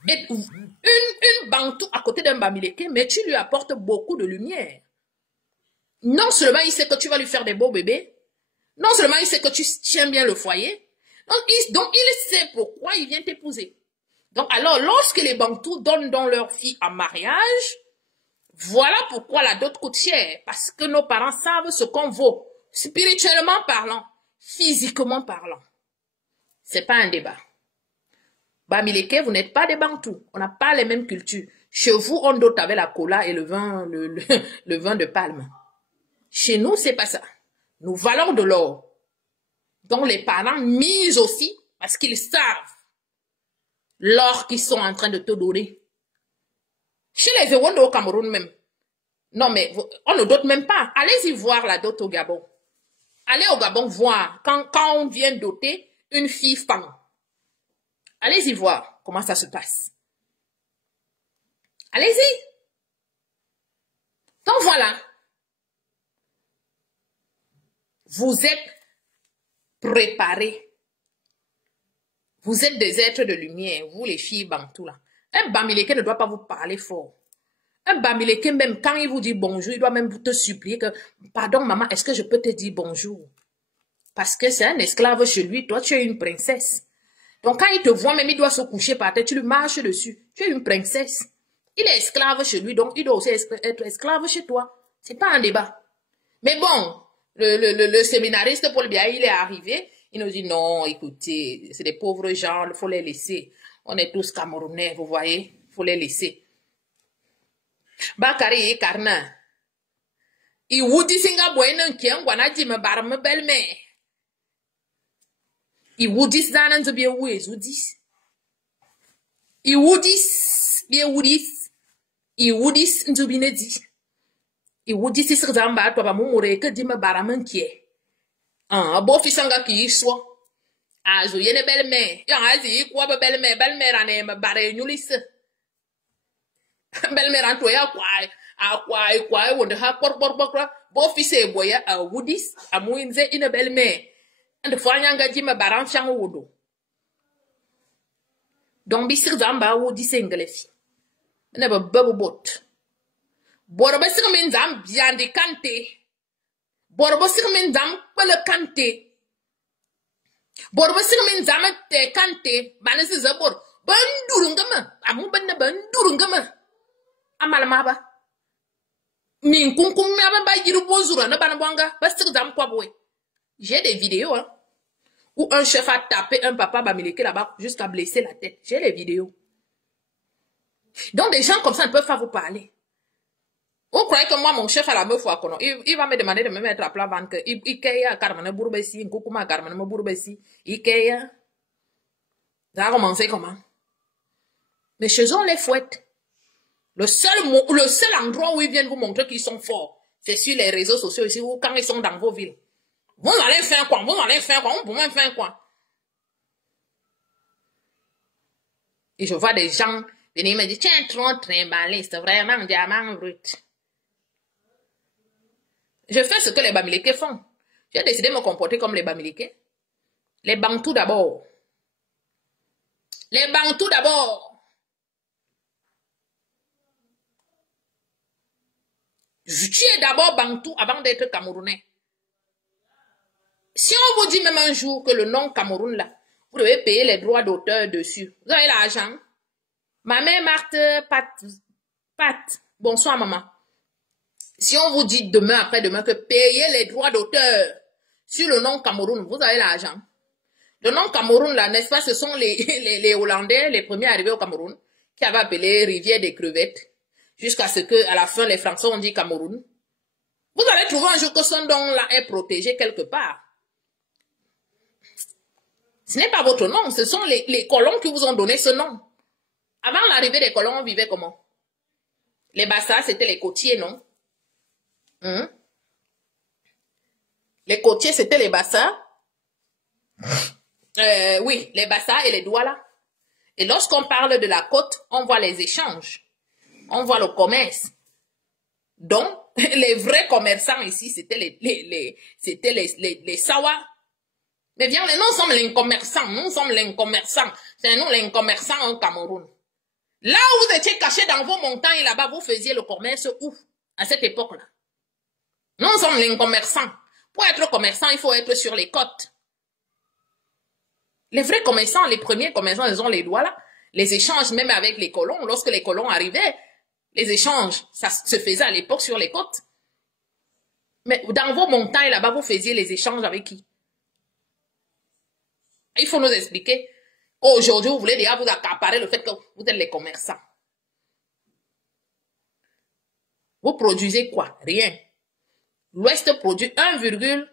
Et une bantou à côté d'un bamileke, mais tu lui apportes beaucoup de lumière. Non seulement il sait que tu vas lui faire des beaux bébés, non seulement il sait que tu tiens bien le foyer, donc il sait pourquoi il vient t'épouser. Donc alors, lorsque les bantous donnent dans leur fille en mariage, voilà pourquoi la dot coûte cher. Parce que nos parents savent ce qu'on vaut, spirituellement parlant, physiquement parlant. C'est pas un débat. Bamileke, vous n'êtes pas des bantous. On n'a pas les mêmes cultures. Chez vous, on dote avec la cola et le vin, le vin de palme. Chez nous, c'est pas ça. Nous valons de l'or. Donc les parents misent aussi parce qu'ils savent l'or qu'ils sont en train de te donner. Chez les Ewondo au Cameroun même. Non mais on ne dote même pas. Allez-y voir la dot au Gabon. Allez au Gabon voir quand on vient doter une fille femme. Allez-y voir comment ça se passe. Allez-y. Donc voilà. Vous êtes préparés. Vous êtes des êtres de lumière, vous les filles bantous là. Un bamileke ne doit pas vous parler fort. Un bamileke, même quand il vous dit bonjour, il doit même te supplier que, pardon maman, est-ce que je peux te dire bonjour? Parce que c'est un esclave chez lui, toi tu es une princesse. Donc quand il te voit, même il doit se coucher par terre, tu lui marches dessus. Tu es une princesse. Il est esclave chez lui, donc il doit aussi être esclave chez toi. C'est pas un débat. Mais bon, le séminariste Paul Biya, il est arrivé, il nous dit non, écoutez, c'est des pauvres gens, il faut les laisser. On est tous Camerounais, vous voyez, il faut les laisser. Bakari Karna. I wudi singa boyna nkengwana jima barme belme. I wudis zana nzobie wez wudis. I wudis bie wudis. I wudis nzobine di. I wudis is zamba to ba mumure ke di me barame nkie. Bo fisanga ki iswo. Azo yene belme. Ya azi kwa ba belme rane me bare nyulis. Belme ran to ya kwa wonde ha por bo fise boya a wudis amuinze ina belme. And fanyanga di me baran fiang wudo. Donc bisir zamba wudis englefi. Ne ba babu bot. Borba sir min zam biande kante. Borba sir min zam pele kante. Borba sir min zam te kante. Banesi zabor. Bandurungama. Amu banda bandurungama. Amalmaba. Min kunkum aba ba jiru bonzura na banabanga. Basir zam kwa boy. J'ai des vidéos, hein, où un chef a tapé un papa bamileke là-bas jusqu'à blesser la tête. J'ai les vidéos. Donc des gens comme ça ne peuvent pas vous parler. Vous croyez que moi, mon chef à la meuf, il va me demander de me mettre à plat ventre. Ikea, Carmane Bourbessi, Nkukuma, Carmane Bourbessi, Ikea. Ça a commencé comment? Mais chez eux, on les fouette. Le seul endroit où ils viennent vous montrer qu'ils sont forts, C'est sur les réseaux sociaux ici ou quand ils sont dans vos villes. Vous allez faire quoi? Vous allez faire quoi? On peut même faire quoi? Et je vois des gens venir me dire, tiens, trop trimbaliste, vraiment diamant brut. Je fais ce que les Bamileke font. J'ai décidé de me comporter comme les Bamileke. Les Bantous d'abord. Les Bantous d'abord. Tu es d'abord Bantou avant d'être Camerounais. Si on vous dit même un jour que le nom Cameroun là, vous devez payer les droits d'auteur dessus. Vous avez l'argent. Ma mère Marthe, Pat, bonsoir maman. Si on vous dit demain, après-demain, que payez les droits d'auteur sur le nom Cameroun, vous avez l'argent. Le nom Cameroun, là, n'est-ce pas, ce sont les Hollandais, les premiers arrivés au Cameroun, qui avaient appelé Rivière des Crevettes, jusqu'à ce que, à la fin, les Français ont dit Cameroun. Vous allez trouver un jour que ce nom-là est protégé quelque part. Ce n'est pas votre nom, ce sont les colons qui vous ont donné ce nom. Avant l'arrivée des colons, on vivait comment? Les Bassa, c'était les côtiers, non? Les côtiers, c'était les Bassa. Oui, les Bassa et les Douala. Et lorsqu'on parle de la côte, on voit les échanges. On voit le commerce. Donc, les vrais commerçants ici, c'était les Sawa. Mais bien, nous sommes les commerçants. Nous sommes les commerçants. C'est nous les commerçants au Cameroun. Là où vous étiez cachés dans vos montagnes, là-bas, vous faisiez le commerce où? À cette époque-là. Nous sommes les commerçants. Pour être commerçant, il faut être sur les côtes. Les vrais commerçants, les premiers commerçants, ils ont les doigts là. Les échanges, même avec les colons, lorsque les colons arrivaient, les échanges, ça se faisait à l'époque sur les côtes. Mais dans vos montagnes, là-bas, vous faisiez les échanges avec qui? Il faut nous expliquer. Aujourd'hui, vous voulez déjà vous accaparer le fait que vous êtes les commerçants. Vous produisez quoi? Rien. L'Ouest produit 1,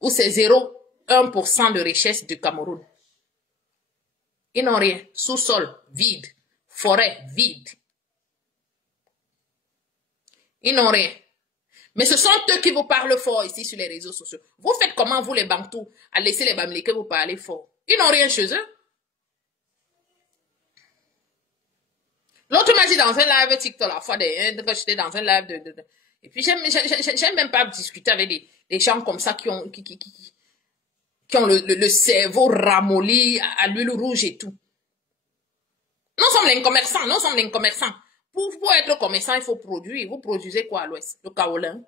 ou c'est 0,1% de richesse du Cameroun. Ils n'ont rien. Sous-sol, vide. Forêt, vide. Ils n'ont rien. Mais ce sont eux qui vous parlent fort ici sur les réseaux sociaux. Vous faites comment, vous, les Bantous, à laisser les Bamileke vous parler fort? Ils n'ont rien chez eux. L'autre m'a dit dans un live TikTok, la fois, quand j'étais dans un live et puis, j'aime même pas discuter avec des gens comme ça qui ont le cerveau ramolli à l'huile rouge et tout. Nous sommes les commerçants, nous sommes les commerçants. Pour être commerçant, il faut produire. Vous produisez quoi à l'Ouest? Le kaolin.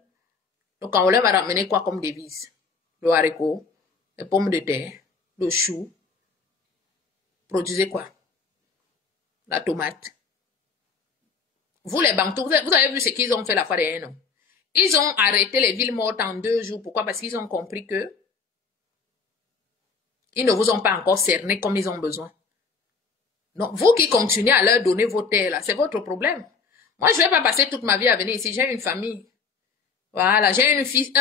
Le kaolin va ramener quoi comme devise? Le haricot, les pommes de terre, le chou. Produisez quoi? La tomate. Vous, les Bantous, vous avez vu ce qu'ils ont fait la fois dernière, non? Ils ont arrêté les villes mortes en 2 jours. Pourquoi? Parce qu'ils ont compris que ils ne vous ont pas encore cerné comme ils ont besoin. Donc, vous qui continuez à leur donner vos terres, là, c'est votre problème. Moi, je ne vais pas passer toute ma vie à venir ici. J'ai une famille. Voilà, j'ai une fille,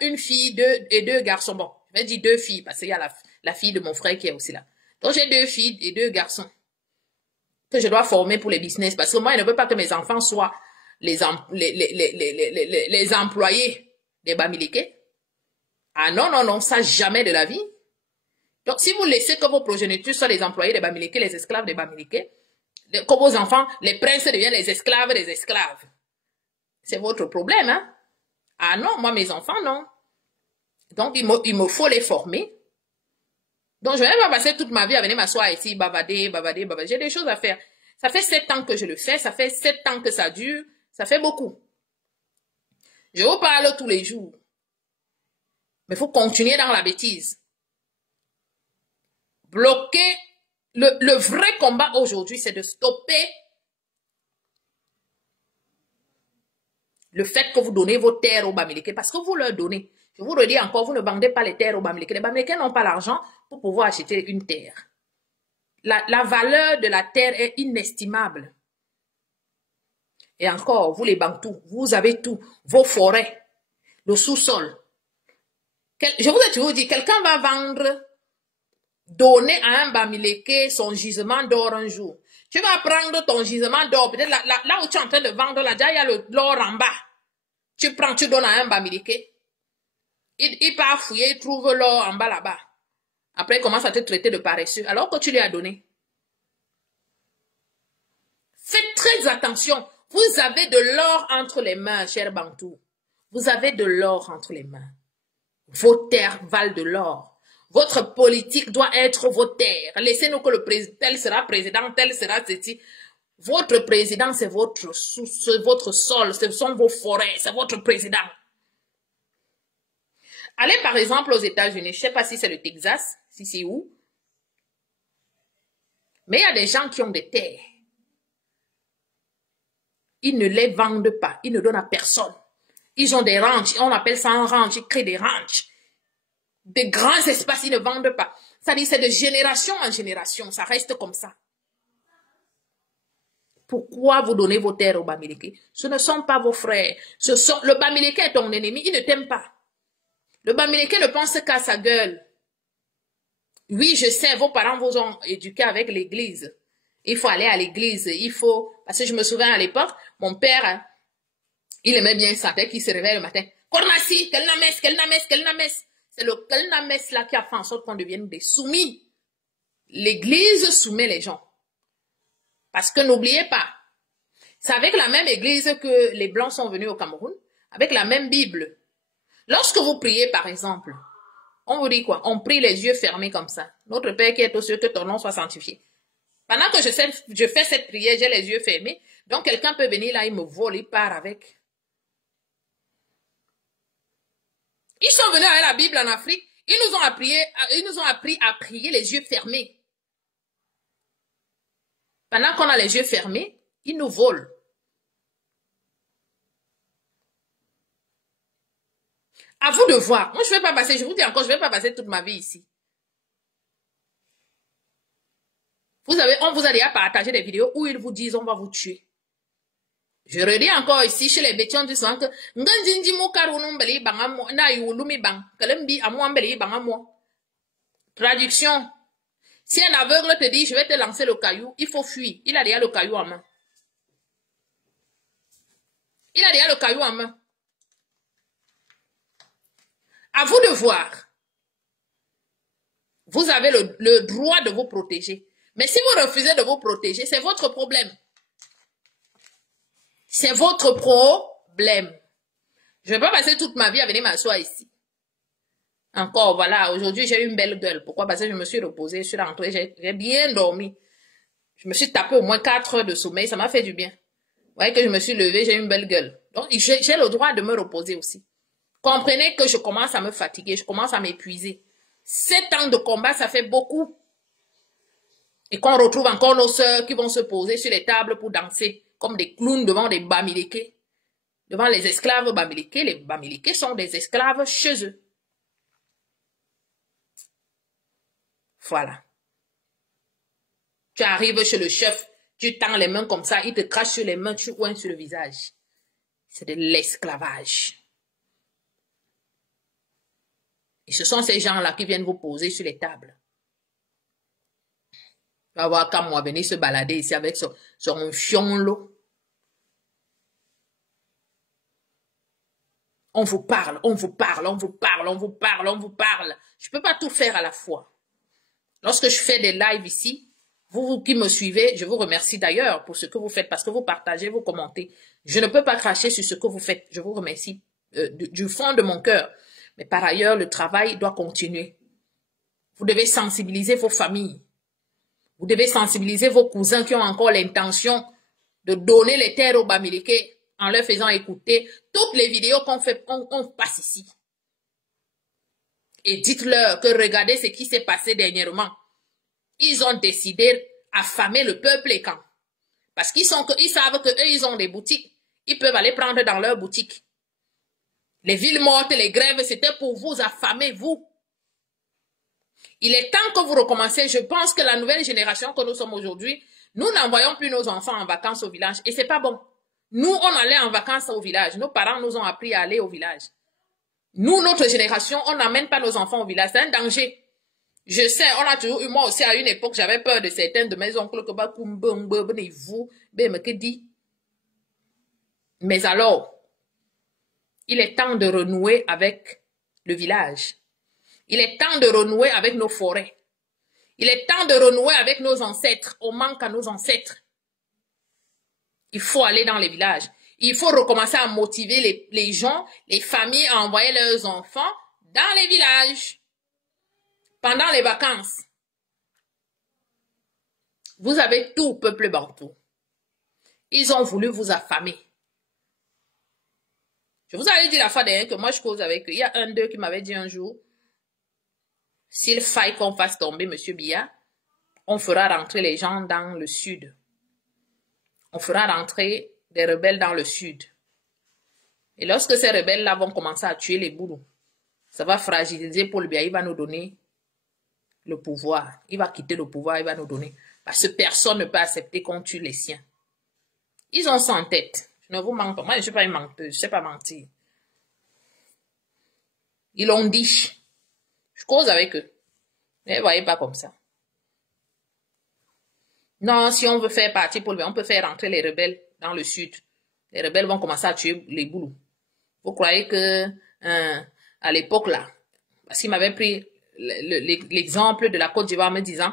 une fille et 2 garçons. Bon, je vais dire 2 filles parce qu'il y a la fille de mon frère qui est aussi là. Donc, j'ai 2 filles et 2 garçons que je dois former pour les business. Parce que moi, je ne veux pas que mes enfants soient les employés des Bamileke. Ah non, non, non, ça jamais de la vie. Donc, si vous laissez que vos progénitures soient les employés des Bamileke, les esclaves des Bamileke, que vos enfants, les princes deviennent les esclaves des esclaves. C'est votre problème, hein? Ah non, moi, mes enfants, non. Donc, il me faut les former. Donc, je ne vais pas passer toute ma vie à venir m'asseoir ici, bavader. J'ai des choses à faire. Ça fait 7 ans que je le fais. Ça fait 7 ans que ça dure. Ça fait beaucoup. Je vous parle tous les jours. Mais il faut continuer dans la bêtise. Bloquer. Le vrai combat aujourd'hui, c'est de stopper le fait que vous donnez vos terres aux Bamileke. Parce que vous leur donnez. Je vous le dis encore, vous ne vendez pas les terres aux Bamileke. Les Bamileke n'ont pas l'argent pour pouvoir acheter une terre. La valeur de la terre est inestimable. Et encore, vous les Bantous, vous avez tout. Vos forêts, le sous-sol. Je vous ai toujours dit, quelqu'un va vendre, donner à un Bamileke son gisement d'or un jour. Tu vas prendre ton gisement d'or, peut-être là où tu es en train de vendre, là, déjà il y a l'or en bas. Tu prends, tu donnes à un Bamileke. Il part fouiller, il trouve l'or en bas là-bas. Après, il commence à te traiter de paresseux, alors que tu lui as donné. Faites très attention. Vous avez de l'or entre les mains, cher Bantou. Vous avez de l'or entre les mains. Vos terres valent de l'or. Votre politique doit être vos terres. Laissez-nous que le président, tel sera président, tel sera ceci. Votre président, c'est votre sol, ce sont vos forêts, c'est votre président. Allez par exemple aux États-Unis, je ne sais pas si c'est le Texas, si c'est où, mais il y a des gens qui ont des terres. Ils ne les vendent pas, ils ne donnent à personne. Ils ont des ranchs, on appelle ça un ranch, ils créent des ranchs. Des grands espaces, ils ne vendent pas. Ça dit, c'est de génération en génération, ça reste comme ça. Pourquoi vous donnez vos terres aux Bamileke? Ce ne sont pas vos frères. Le Bamileke est ton ennemi, il ne t'aime pas. Le Bamileke ne pense qu'à sa gueule. Oui, je sais, vos parents vous ont éduqué avec l'église. Il faut aller à l'église, il faut... Parce que je me souviens à l'époque, mon père, il aimait bien ça, dès qu'il se réveille le matin. Kornasi, quel names, quel names, quel names. C'est le quel names là qui a fait en sorte qu'on devienne des soumis. L'église soumet les gens. Parce que n'oubliez pas, c'est avec la même église que les Blancs sont venus au Cameroun, avec la même Bible. Lorsque vous priez, par exemple, on vous dit quoi? On prie les yeux fermés comme ça. Notre Père qui est aux cieux, que ton nom soit sanctifié. Pendant que je fais cette prière, j'ai les yeux fermés. Donc, quelqu'un peut venir là, il me vole, il part avec. Ils sont venus avec la Bible en Afrique. Ils nous ont appris à prier les yeux fermés. Pendant qu'on a les yeux fermés, ils nous volent. À vous de voir. Moi, je ne vais pas passer, je vous dis encore, je ne vais pas passer toute ma vie ici. On vous a déjà partagé des vidéos où ils vous disent on va vous tuer. Je redis encore ici chez les bétions du sang que traduction. Si un aveugle te dit je vais te lancer le caillou, il faut fuir. Il a déjà le caillou en main. Il a déjà le caillou en main. À vous de voir. Vous avez le droit de vous protéger. Mais si vous refusez de vous protéger, c'est votre problème. C'est votre problème. Je ne vais pas passer toute ma vie à venir m'asseoir ici. Encore, voilà, aujourd'hui j'ai eu une belle gueule. Pourquoi? Parce que je me suis reposée, je suis rentrée, j'ai bien dormi. Je me suis tapé au moins 4 heures de sommeil, ça m'a fait du bien. Vous voyez que je me suis levée, j'ai une belle gueule. Donc j'ai le droit de me reposer aussi. Comprenez que je commence à me fatiguer, je commence à m'épuiser. 7 ans de combat, ça fait beaucoup. Et qu'on retrouve encore nos sœurs qui vont se poser sur les tables pour danser comme des clowns devant des Bamileke. Devant les esclaves Bamileke. Les Bamileke sont des esclaves chez eux. Voilà. Tu arrives chez le chef, tu tends les mains comme ça, il te crache sur les mains, tu oins sur le visage. C'est de l'esclavage. Et ce sont ces gens-là qui viennent vous poser sur les tables. Tu vas voir quand moi venir se balader ici avec son fion-lot. On vous parle, on vous parle, on vous parle, on vous parle, on vous parle. Je ne peux pas tout faire à la fois. Lorsque je fais des lives ici, vous qui me suivez, je vous remercie d'ailleurs pour ce que vous faites, parce que vous partagez, vous commentez. Je ne peux pas cracher sur ce que vous faites. Je vous remercie du fond de mon cœur. Mais par ailleurs, le travail doit continuer. Vous devez sensibiliser vos familles. Vous devez sensibiliser vos cousins qui ont encore l'intention de donner les terres aux Bamileke en leur faisant écouter toutes les vidéos qu'on passe ici. Et dites-leur que regardez ce qui s'est passé dernièrement. Ils ont décidé d'affamer le peuple et quand. Parce qu'ils savent qu'eux, ils ont des boutiques. Ils peuvent aller prendre dans leurs boutiques. Les villes mortes, les grèves, c'était pour vous affamer, vous. Il est temps que vous recommencez. Je pense que la nouvelle génération que nous sommes aujourd'hui, nous n'envoyons plus nos enfants en vacances au village. Et c'est pas bon. Nous, on allait en vacances au village. Nos parents nous ont appris à aller au village. Nous, notre génération, on n'amène pas nos enfants au village. C'est un danger. Je sais, on a toujours eu, moi aussi, à une époque, j'avais peur de certains de mes oncles que mais alors, Il est temps de renouer avec le village. Il est temps de renouer avec nos forêts. Il est temps de renouer avec nos ancêtres. On manque à nos ancêtres. Il faut aller dans les villages. Il faut recommencer à motiver les gens, les familles à envoyer leurs enfants dans les villages pendant les vacances. Vous avez tout peuple bantou. Ils ont voulu vous affamer. Je vous avais dit la fois dernière que moi je cause avec eux. Il y a un d'eux qui m'avait dit un jour, s'il faille qu'on fasse tomber M. Biya, on fera rentrer les gens dans le sud. On fera rentrer des rebelles dans le sud. Et lorsque ces rebelles-là vont commencer à tuer les boulous, ça va fragiliser Paul Biya. Il va nous donner le pouvoir. Il va quitter le pouvoir, il va nous donner. Parce que personne ne peut accepter qu'on tue les siens. Ils ont ça en tête. Je ne vous mens pas. Moi, je ne suis pas une menteuse. Je ne sais pas mentir. Ils l'ont dit. Je cause avec eux. Mais ne voyez pas comme ça. Non, si on veut faire partie pour le on peut faire rentrer les rebelles dans le sud. Les rebelles vont commencer à tuer les boulous. Vous croyez que à l'époque là, parce qu'il m'avait pris l'exemple de la Côte d'Ivoire me disant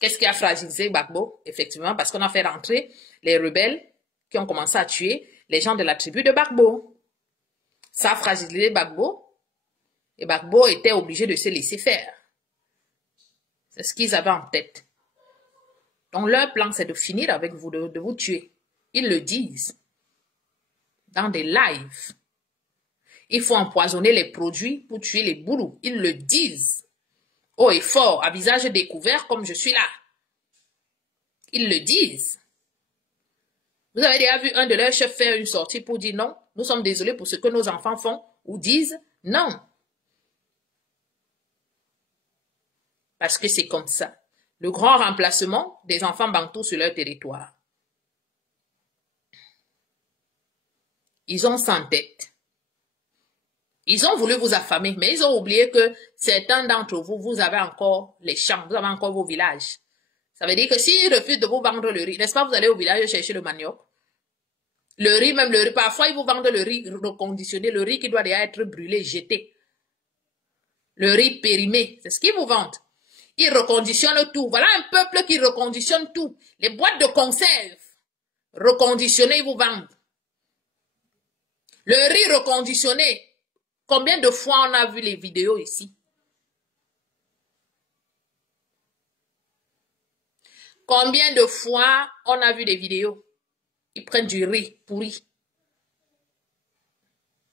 qu'est-ce qui a fragilisé Gbagbo? Effectivement, parce qu'on a fait rentrer les rebelles qui ont commencé à tuer les gens de la tribu de Gbagbo. Ça a fragilisé Gbagbo. Et Gbagbo était obligé de se laisser faire. C'est ce qu'ils avaient en tête. Donc leur plan, c'est de finir avec vous, de vous tuer. Ils le disent. Dans des lives. Il faut empoisonner les produits pour tuer les boulous. Ils le disent. Haut et fort, à visage découvert comme je suis là. Ils le disent. Vous avez déjà vu un de leurs chefs faire une sortie pour dire non, nous sommes désolés pour ce que nos enfants font, ou disent non. Parce que c'est comme ça. Le grand remplacement des enfants bantous sur leur territoire. Ils ont ça en tête. Ils ont voulu vous affamer, mais ils ont oublié que certains d'entre vous, vous avez encore les champs, vous avez encore vos villages. Ça veut dire que s'ils refusent de vous vendre le riz, n'est-ce pas, vous allez au village chercher le manioc. Le riz, même le riz, parfois ils vous vendent le riz reconditionné, le riz qui doit déjà être brûlé, jeté. Le riz périmé, c'est ce qu'ils vous vendent. Ils reconditionnent tout. Voilà un peuple qui reconditionne tout. Les boîtes de conserve reconditionnées, ils vous vendent. Le riz reconditionné, combien de fois on a vu les vidéos ici? Combien de fois on a vu des vidéos? Ils prennent du riz pourri.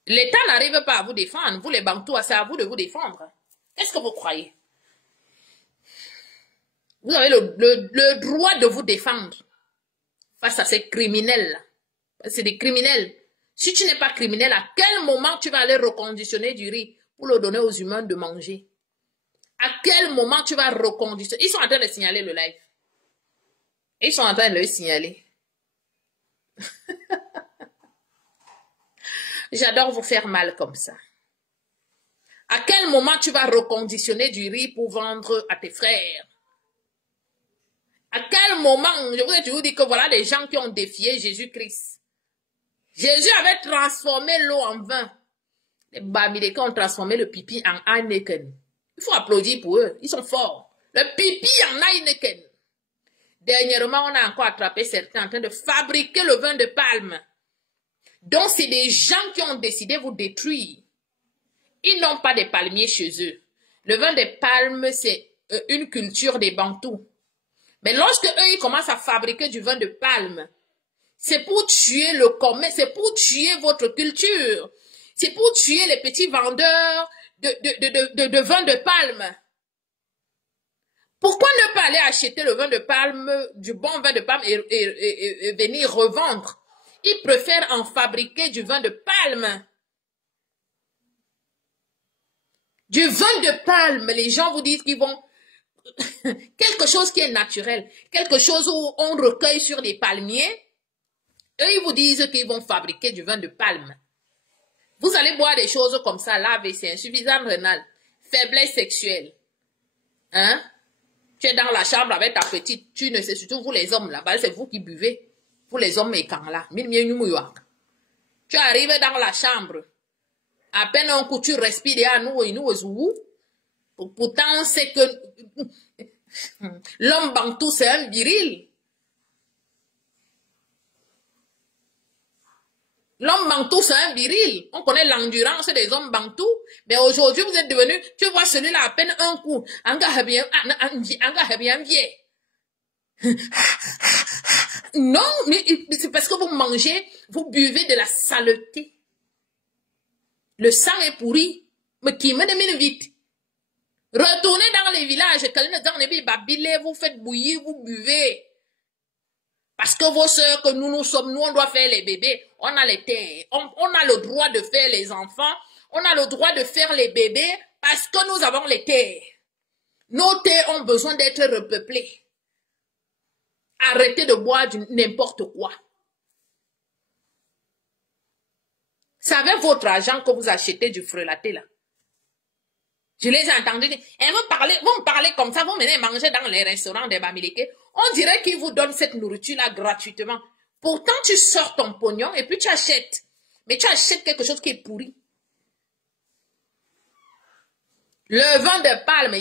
L'État n'arrive pas à vous défendre. Vous les Bantous, c'est à vous de vous défendre. Qu'est-ce que vous croyez? Vous avez le droit de vous défendre face à ces criminels-là. C'est des criminels. Si tu n'es pas criminel, à quel moment tu vas aller reconditionner du riz pour le donner aux humains de manger? À quel moment tu vas reconditionner? Ils sont en train de signaler le live. Ils sont en train de le signaler. J'adore vous faire mal comme ça. À quel moment tu vas reconditionner du riz pour vendre à tes frères? À quel moment, je voudrais toujours dire que voilà des gens qui ont défié Jésus-Christ. Jésus avait transformé l'eau en vin. Les Bamileke ont transformé le pipi en Heineken. Il faut applaudir pour eux. Ils sont forts. Le pipi en Heineken. Dernièrement, on a encore attrapé certains en train de fabriquer le vin de palme. Donc, c'est des gens qui ont décidé de vous détruire. Ils n'ont pas de palmiers chez eux. Le vin de palme, c'est une culture des Bantous. Mais lorsque eux, ils commencent à fabriquer du vin de palme, c'est pour tuer le commerce, c'est pour tuer votre culture. C'est pour tuer les petits vendeurs de vin de palme. Pourquoi ne pas aller acheter le vin de palme, du bon vin de palme et venir revendre? Ils préfèrent en fabriquer du vin de palme. Du vin de palme, les gens vous disent qu'ils vont... quelque chose qui est naturel, quelque chose où on recueille sur des palmiers, eux, ils vous disent qu'ils vont fabriquer du vin de palme. Vous allez boire des choses comme ça, l'AVC, insuffisance rénale, faiblesse sexuelle. Hein? Tu es dans la chambre avec ta petite, tu ne sais, surtout vous les hommes là-bas, c'est vous qui buvez. Vous les hommes écans là. Tu arrives dans la chambre. À peine un coup, tu respires et à nous, pourtant, c'est que l'homme bantou, c'est un viril. L'homme bantou, c'est un viril. On connaît l'endurance des hommes bantous. Mais aujourd'hui, vous êtes devenu, tu vois celui-là à peine un coup. Non, mais c'est parce que vous mangez, vous buvez de la saleté. Le sang est pourri. Mais qui me demande vite. Retournez dans les villages. Vous faites bouillir, vous buvez. Parce que vos sœurs, que nous sommes, nous, on doit faire les bébés. On a les terres. On a le droit de faire les enfants. On a le droit de faire les bébés parce que nous avons les terres. Nos terres ont besoin d'être repeuplées. Arrêtez de boire n'importe quoi. C'est avec votre argent que vous achetez du frelaté là. Je les ai entendus dire, et vous me parlez comme ça, vous menez manger dans les restaurants des Bamileke. On dirait qu'ils vous donnent cette nourriture-là gratuitement. Pourtant, tu sors ton pognon et puis tu achètes. Mais tu achètes quelque chose qui est pourri. Le vin de palme,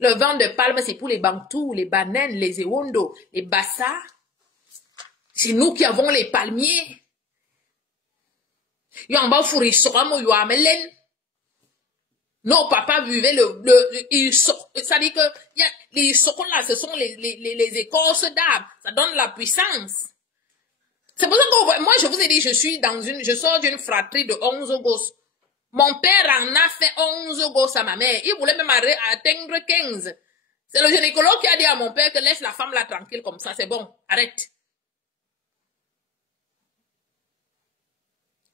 le vin de palme, c'est pour les Bantous, les Banen, les Ewondo, les Bassa. C'est nous qui avons les palmiers. Nos papas buvaient ça dit que les là, ce sont les écorces d'arbres. Ça donne la puissance. C'est pour ça que moi, je vous ai dit, je sors d'une fratrie de 11 gosses. Mon père en a fait 11 gosses à ma mère. Il voulait même atteindre 15. C'est le gynécologue qui a dit à mon père que laisse la femme là tranquille comme ça, c'est bon, arrête.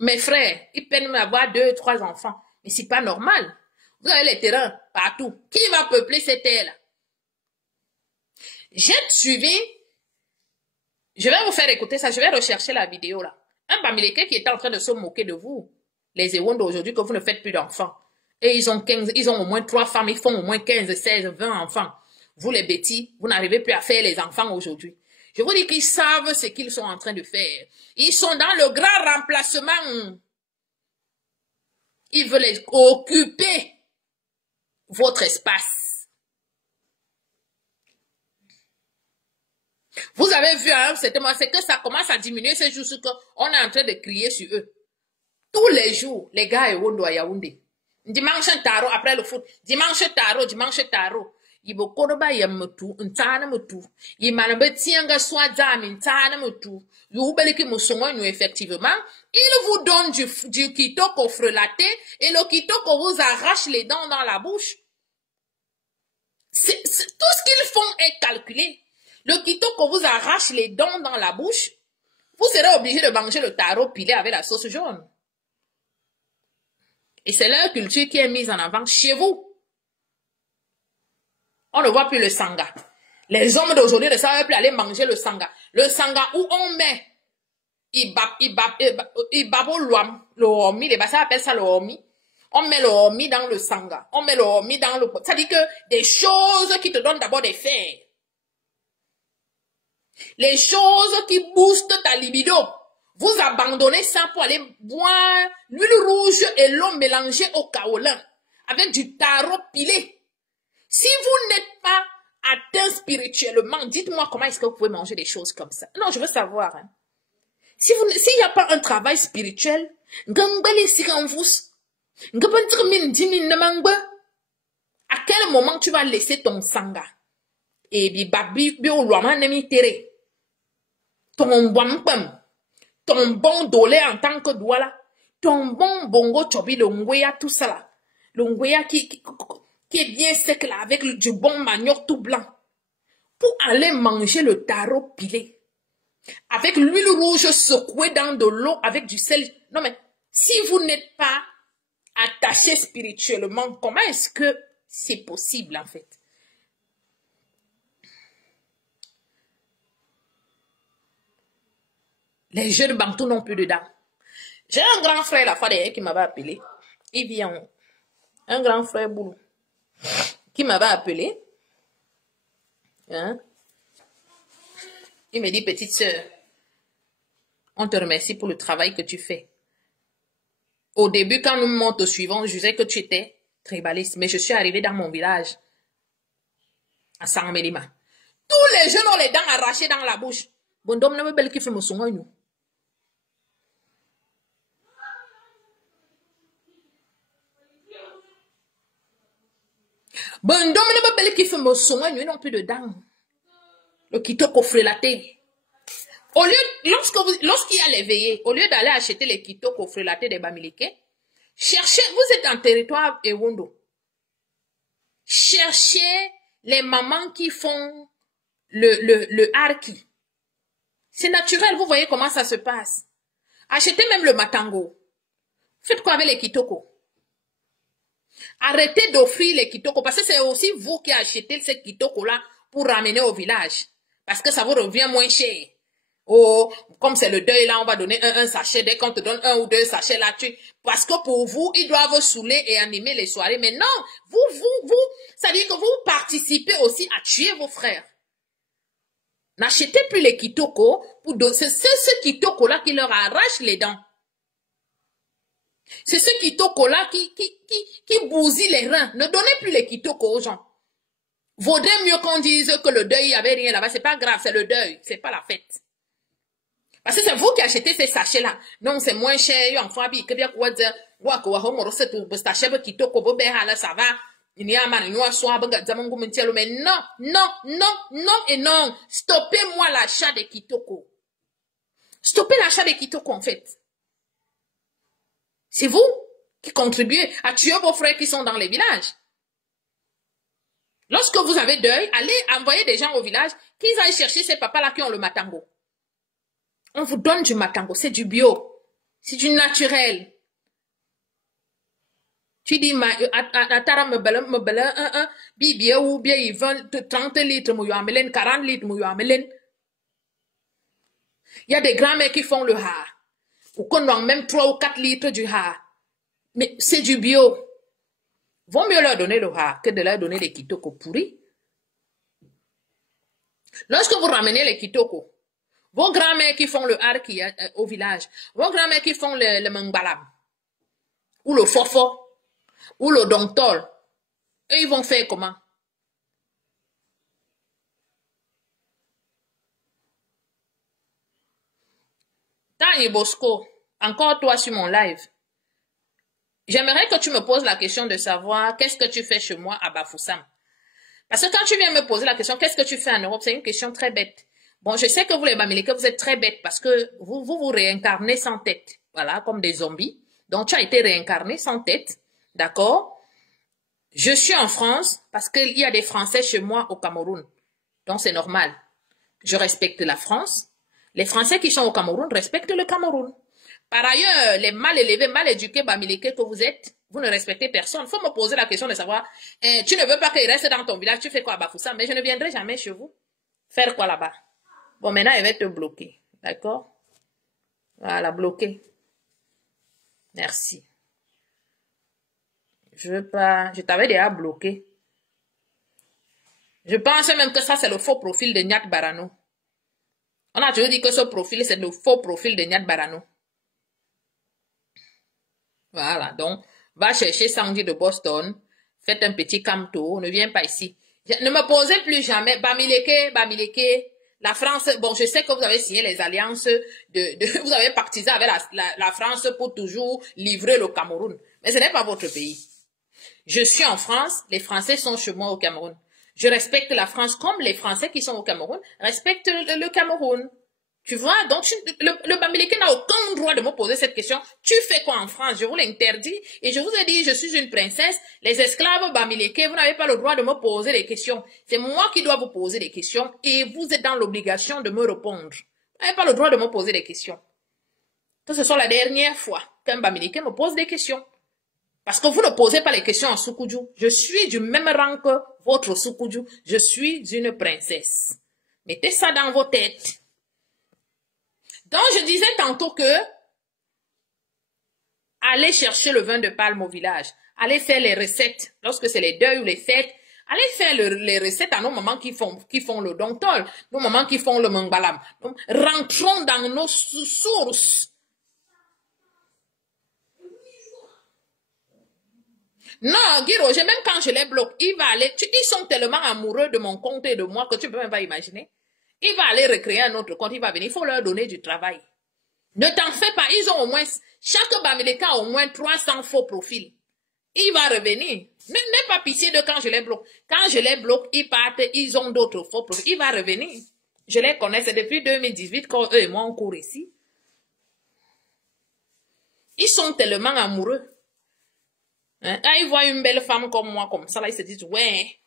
Mes frères, ils peuvent même avoir 2, 3 enfants. Mais c'est pas normal. Vous avez les terrains partout. Qui va peupler ces terres-là? J'ai suivi. Je vais vous faire écouter ça. Je vais rechercher la vidéo là. Un Bamileke qui était en train de se moquer de vous. Les Ewon d'aujourd'hui que vous ne faites plus d'enfants. Et ils ont au moins 3 femmes. Ils font au moins 15, 16, 20 enfants. Vous les bêtis, vous n'arrivez plus à faire les enfants aujourd'hui. Je vous dis qu'ils savent ce qu'ils sont en train de faire. Ils sont dans le grand remplacement. Ils veulent occuper votre espace. Vous avez vu, hein, c'est que ça commence à diminuer, c'est juste qu'on est en train de crier sur eux. Tous les jours, les gars et Wondo à Yaoundé. Dimanche taro, après le foot. Dimanche taro. Ibo kodoba yamutu, ntana mutu. Yimanbe tianga swadami, ntana mutu. Youbeliki musongo, effectivement. Il vous donne du kitoko frelaté et le kitoko vous arrache les dents dans la bouche. Tout ce qu'ils font est calculé. Le kitoko vous arrache les dents dans la bouche. Vous serez obligé de manger le taro pilé avec la sauce jaune. Et c'est leur culture qui est mise en avant chez vous. On ne voit plus le sanga. Les hommes d'aujourd'hui ne savent plus aller manger le sanga. Le sanga où on met le homi, les Bassa appellent ça le homi. On met le homi dans le sanga. On met le homi dans le... Ça dit que des choses qui te donnent d'abord des fers. Les choses qui boostent ta libido. Vous abandonnez ça pour aller boire l'huile rouge et l'eau mélangée au kaolin avec du taro pilé. Si vous n'êtes pas atteint spirituellement, dites-moi comment est-ce que vous pouvez manger des choses comme ça. Non, je veux savoir. Hein. S'il n'y a pas un travail spirituel, à quel moment tu vas laisser ton sanga? Et ton bon dolé en tant que douala, ton bon bongo chobi, le ngweya, tout ça là. Le ngweya qui est bien sec là, avec du bon manioc tout blanc. Pour aller manger le taro pilé. Avec l'huile rouge secouée dans de l'eau, avec du sel. Non mais, si vous n'êtes pas attaché spirituellement, comment est-ce que c'est possible en fait? Les jeunes bantous n'ont plus dedans. J'ai un grand frère la fois d'ailleurs qui m'avait appelé. Il vient. Un grand frère boulot. Qui m'avait appelé. Hein? Il me dit, petite sœur, On te remercie pour le travail que tu fais. Au début, quand nous monte au suivant, je disais que tu étais tribaliste. Mais je suis arrivée dans mon village, à Sangmelima. Tous les jeunes ont les dents arrachées dans la bouche. Bon, dom ne me belle qui fait me sonner nous. Bon, dom ne me belle qui fait me sonner nous, non plus de dents. Le kitoko frélaté. Au lieu, lorsqu'il y a les veillées, au lieu d'aller acheter les kitoko frélatés des Bamileke, cherchez, vous êtes en territoire Ewondo. Cherchez les mamans qui font le harki. C'est naturel, vous voyez comment ça se passe. Achetez même le matango. Faites quoi avec les kitoko? Arrêtez d'offrir les kitoko parce que c'est aussi vous qui achetez ces kitoko-là pour ramener au village. Parce que ça vous revient moins cher. Oh, comme c'est le deuil là, on va donner un sachet. Dès qu'on te donne 1 ou 2 sachets là, parce que pour vous, ils doivent saouler et animer les soirées. Mais non, vous, ça veut dire que vous participez aussi à tuer vos frères. N'achetez plus les kitoko pour donner. C'est ce kitoko là qui leur arrache les dents. C'est ce kitoko là qui bousille les reins. Ne donnez plus les kitoko aux gens. Vaudrait mieux qu'on dise que le deuil, il n'y avait rien là-bas. C'est pas grave, c'est le deuil. C'est pas la fête. Parce que c'est vous qui achetez ces sachets-là. Non, c'est moins cher. Ça va. Mais non, non, non, non et non. Stoppez-moi l'achat des kitoko. Stoppez l'achat des kitoko, en fait. C'est vous qui contribuez à tuer vos frères qui sont dans les villages. Lorsque vous avez deuil, allez envoyer des gens au village qu'ils aillent chercher ces papas-là qui ont le matango. On vous donne du matango, c'est du bio, c'est du naturel. Tu dis, atara me belle, bibia ou bien ils vendent 30 litres, 40 litres, il y a des grands-mères qui font le ha. Ou qu'on a même 3 ou 4 litres du ha. Mais c'est du bio. Vaut mieux leur donner le ha que de leur donner les kitoko pourris. Lorsque vous ramenez les kitoko, vos grands-mères qui font le harki au village, vos grands-mères qui font le mangbalam, ou le fofo, ou le dontol, eux, ils vont faire comment? Tani Bosco, encore toi sur mon live. J'aimerais que tu me poses la question de savoir qu'est-ce que tu fais chez moi à Bafoussam. Parce que quand tu viens me poser la question, qu'est-ce que tu fais en Europe, c'est une question très bête. Bon, je sais que vous les Bamileke, vous êtes très bêtes parce que vous réincarnez sans tête. Voilà, comme des zombies. Donc, tu as été réincarné sans tête. D'accord? Je suis en France parce qu'il y a des Français chez moi au Cameroun. Donc, c'est normal. Je respecte la France. Les Français qui sont au Cameroun respectent le Cameroun. Par ailleurs, les mal élevés, mal éduqués Bamileke que vous êtes, vous ne respectez personne. Il faut me poser la question de savoir, tu ne veux pas qu'il reste dans ton village, tu fais quoi à Bafoussam? Mais je ne viendrai jamais chez vous. Faire quoi là-bas? Bon, maintenant, elle va te bloquer. D'accord? Voilà, bloquer. Merci. Je veux pas, je t'avais déjà bloqué. Je pense même que ça, c'est le faux profil de Nyat Barano. On a toujours dit que ce profil, c'est le faux profil de Nyat Barano. Voilà, donc, va chercher Sandy de Boston, faites un petit camto, ne viens pas ici. Ne me posez plus jamais, Bamileke, la France, bon, je sais que vous avez signé les alliances vous avez pactisé avec la France pour toujours livrer le Cameroun. Mais ce n'est pas votre pays. Je suis en France, les Français sont chez moi au Cameroun. Je respecte la France comme les Français qui sont au Cameroun respectent le Cameroun. Tu vois, donc le Bamileke n'a aucun droit de me poser cette question. Tu fais quoi en France? Je vous l'interdis et je vous ai dit, je suis une princesse. Les esclaves Bamileke, vous n'avez pas le droit de me poser des questions. C'est moi qui dois vous poser des questions et vous êtes dans l'obligation de me répondre. Vous n'avez pas le droit de me poser des questions. Que ce soit la dernière fois qu'un Bamileke me pose des questions. Parce que vous ne posez pas les questions en Soukoudjou. Je suis du même rang que votre Soukoudjou. Je suis une princesse. Mettez ça dans vos têtes. Donc, je disais tantôt que allez chercher le vin de palme au village. Allez faire les recettes. Lorsque c'est les deuils ou les fêtes, Allez faire les recettes à nos mamans qui font le dontol, nos mamans qui font le mangbalam. Rentrons dans nos sources. Non, Guy Roger, même quand je les bloque, il va aller, ils sont tellement amoureux de mon compte et de moi que tu ne peux même pas imaginer. Il va aller recréer un autre compte, il va venir, il faut leur donner du travail. Ne t'en fais pas, ils ont au moins, chaque Bamileke a au moins 300 faux profils. Il va revenir. N'aie pas pitié de quand je les bloque. Quand je les bloque, ils partent, ils ont d'autres faux profils. Il va revenir. Je les connais, c'est depuis 2018 quand eux et moi on court ici. Ils sont tellement amoureux. Hein? Quand ils voient une belle femme comme moi, comme ça, là, ils se disent, ouais,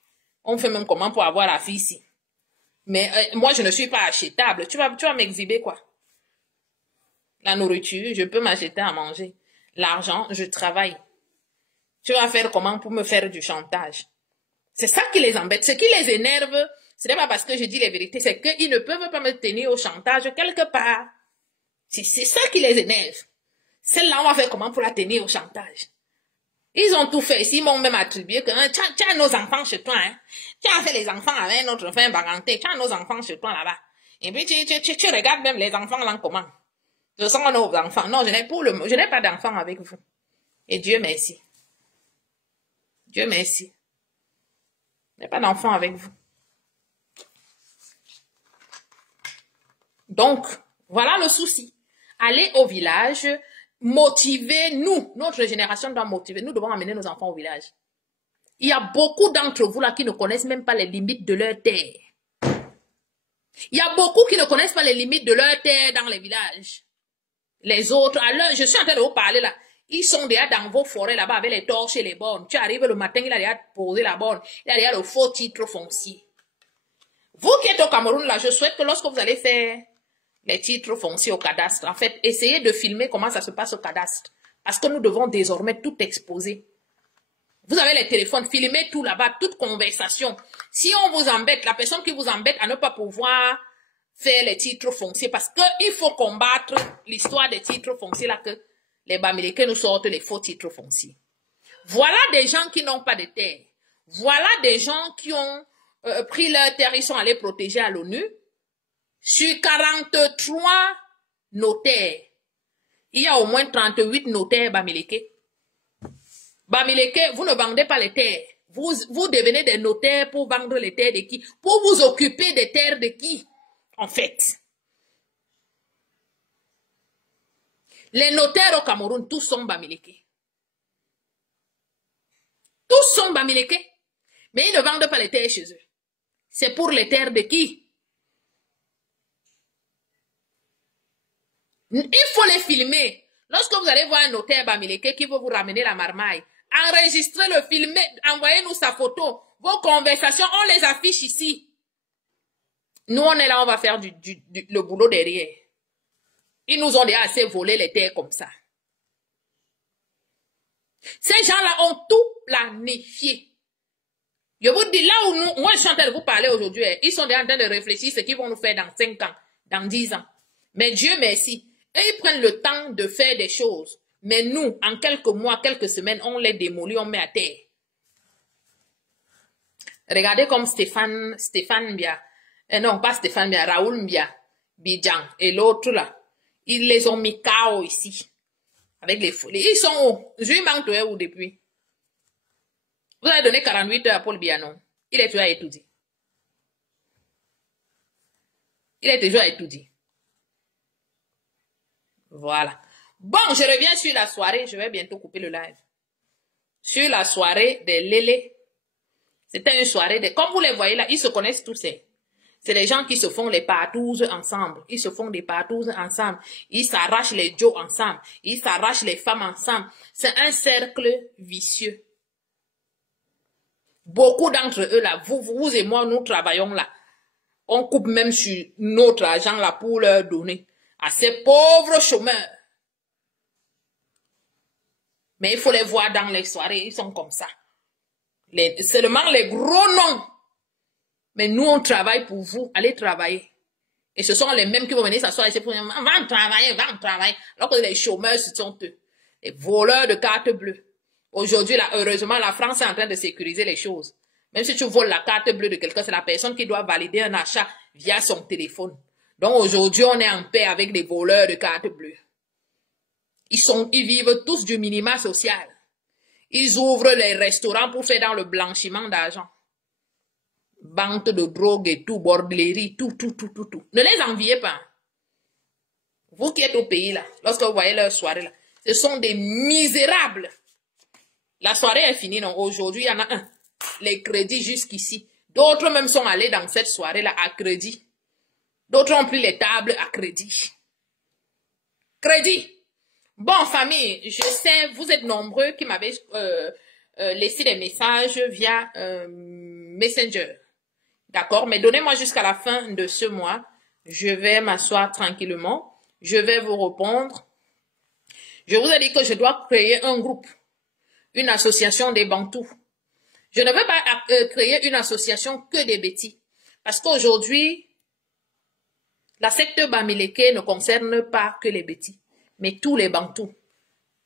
on fait même comment pour avoir la fille ici. Mais moi, je ne suis pas achetable. Tu vas m'exhiber quoi? La nourriture, je peux m'acheter à manger. L'argent, je travaille. Tu vas faire comment pour me faire du chantage? C'est ça qui les embête. Ce qui les énerve, ce n'est pas parce que je dis les vérités, c'est qu'ils ne peuvent pas me tenir au chantage quelque part. C'est ça qui les énerve. Celle-là, on va faire comment pour la tenir au chantage? Ils ont tout fait. Ils m'ont même attribué que tu as nos enfants chez toi. Hein? Tu as fait les enfants avec notre fin baganté. Tu as nos enfants chez toi là-bas. Et puis tu regardes même les enfants là comment. Ce sont nos enfants. Non, je n'ai pas d'enfants avec vous. Et Dieu merci. Dieu merci. Je n'ai pas d'enfants avec vous. Donc, voilà le souci. Allez au village, motivez-nous. Notre génération doit motiver. Nous devons amener nos enfants au village. Il y a beaucoup d'entre vous là qui ne connaissent même pas les limites de leur terre. Il y a beaucoup qui ne connaissent pas les limites de leur terre dans les villages. Les autres, alors, je suis en train de vous parler là. Ils sont déjà dans vos forêts là-bas avec les torches et les bornes. Tu arrives le matin, il a déjà posé la borne. Il a déjà le faux titre foncier. Vous qui êtes au Cameroun là, je souhaite que lorsque vous allez faire les titres fonciers au cadastre, en fait, essayez de filmer comment ça se passe au cadastre. Parce que nous devons désormais tout exposer. Vous avez les téléphones, filmez tout là-bas, toute conversation. Si on vous embête, la personne qui vous embête à ne pas pouvoir faire les titres fonciers, parce qu'il faut combattre l'histoire des titres fonciers là que les Bamileke nous sortent les faux titres fonciers. Voilà des gens qui n'ont pas de terre. Voilà des gens qui ont pris leur terre, ils sont allés protéger à l'ONU. Sur 43 notaires, il y a au moins 38 notaires Bamileke. Bamileke, vous ne vendez pas les terres. Vous devenez des notaires pour vendre les terres de qui? Pour vous occuper des terres de qui? En fait. Les notaires au Cameroun, tous sont Bamileke. Tous sont Bamileke. Mais ils ne vendent pas les terres chez eux. C'est pour les terres de qui? Il faut les filmer. Lorsque vous allez voir un notaire Bamileke qui veut vous ramener la marmaille, enregistrez-le, filmez, envoyez-nous sa photo. Vos conversations, on les affiche ici. Nous, on est là, on va faire le boulot derrière. Ils nous ont déjà assez volé les terres comme ça. Ces gens-là ont tout planifié. Je vous dis, là où moi je suis en train de vous parler aujourd'hui, ils sont déjà en train de réfléchir ce qu'ils vont nous faire dans 5 ans, dans 10 ans. Mais Dieu merci, ils prennent le temps de faire des choses. Mais nous, en quelques mois, quelques semaines, on les démolit, on met à terre. Regardez comme Stéphane Mbia, non pas Stéphane Mbia, Raoul Mbia, Bidjan et l'autre là. Ils les ont mis KO ici. Avec les folies. Ils sont où? Je lui manque où depuis? Vous avez donné 48 heures à Paul Bianon. Il est toujours à étudier. Il est toujours à étudier. Voilà. Bon, je reviens sur la soirée. Je vais bientôt couper le live. Sur la soirée des Lélé. C'était une soirée de... Comme vous les voyez là, ils se connaissent tous. C'est les gens qui se font les partouzes ensemble. Ils se font des partouzes ensemble. Ils s'arrachent les jos ensemble. Ils s'arrachent les femmes ensemble. C'est un cercle vicieux. Beaucoup d'entre eux là, vous et moi, nous travaillons là. On coupe même sur notre argent là pour leur donner à ces pauvres chômeurs. Mais il faut les voir dans les soirées, ils sont comme ça. Seulement les gros noms. Mais nous, on travaille pour vous. Allez travailler. Et ce sont les mêmes qui vont venir s'asseoir ici pour dire, va travailler. Alors que les chômeurs, ce sont eux. Les voleurs de cartes bleues. Aujourd'hui, là, heureusement, la France est en train de sécuriser les choses. Même si tu voles la carte bleue de quelqu'un, c'est la personne qui doit valider un achat via son téléphone. Donc aujourd'hui, on est en paix avec des voleurs de cartes bleues. Ils vivent tous du minima social. Ils ouvrent les restaurants pour faire dans le blanchiment d'argent. Vente de drogue et tout, bordellerie, tout. Ne les enviez pas. Vous qui êtes au pays là, lorsque vous voyez leur soirée là, ce sont des misérables. La soirée est finie, non? Aujourd'hui, il y en a un. Les crédits jusqu'ici. D'autres même sont allés dans cette soirée-là à crédit. D'autres ont pris les tables à crédit. Crédit. Bon, famille, je sais, vous êtes nombreux qui m'avez laissé des messages via Messenger. D'accord? Mais donnez-moi jusqu'à la fin de ce mois. Je vais m'asseoir tranquillement. Je vais vous répondre. Je vous ai dit que je dois créer un groupe. Une association des Bantous. Je ne veux pas créer une association que des Bétis. Parce qu'aujourd'hui, la secte Bamileke ne concerne pas que les Bétis, mais tous les Bantous.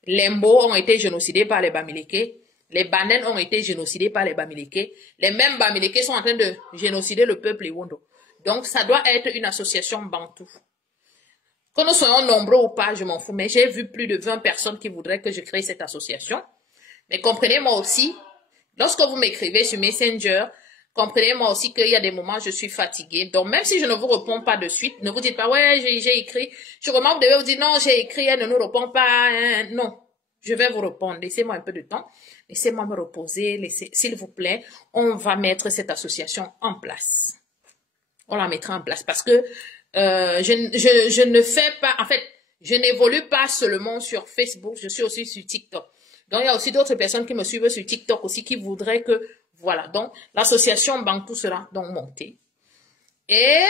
Les Mbo ont été génocidés par les Bamileke. Les Banen ont été génocidés par les Bamileke. Les mêmes Bamileke sont en train de génocider le peuple Iwondo. Donc, ça doit être une association Bantou. Que nous soyons nombreux ou pas, je m'en fous. Mais j'ai vu plus de 20 personnes qui voudraient que je crée cette association. Mais comprenez-moi aussi, lorsque vous m'écrivez sur Messenger, comprenez-moi aussi qu'il y a des moments où je suis fatiguée. Donc, même si je ne vous réponds pas de suite, ne vous dites pas, ouais, j'ai écrit. Sûrement, vous devez vous dire, non, j'ai écrit, elle ne nous répond pas. Non, je vais vous répondre. Laissez-moi un peu de temps. Laissez-moi me reposer. S'il vous plaît, on va mettre cette association en place. On la mettra en place parce que je ne fais pas, en fait, je n'évolue pas seulement sur Facebook, je suis aussi sur TikTok. Donc, il y a aussi d'autres personnes qui me suivent sur TikTok aussi qui voudraient que, voilà. Donc, l'association Bantou sera donc montée. Et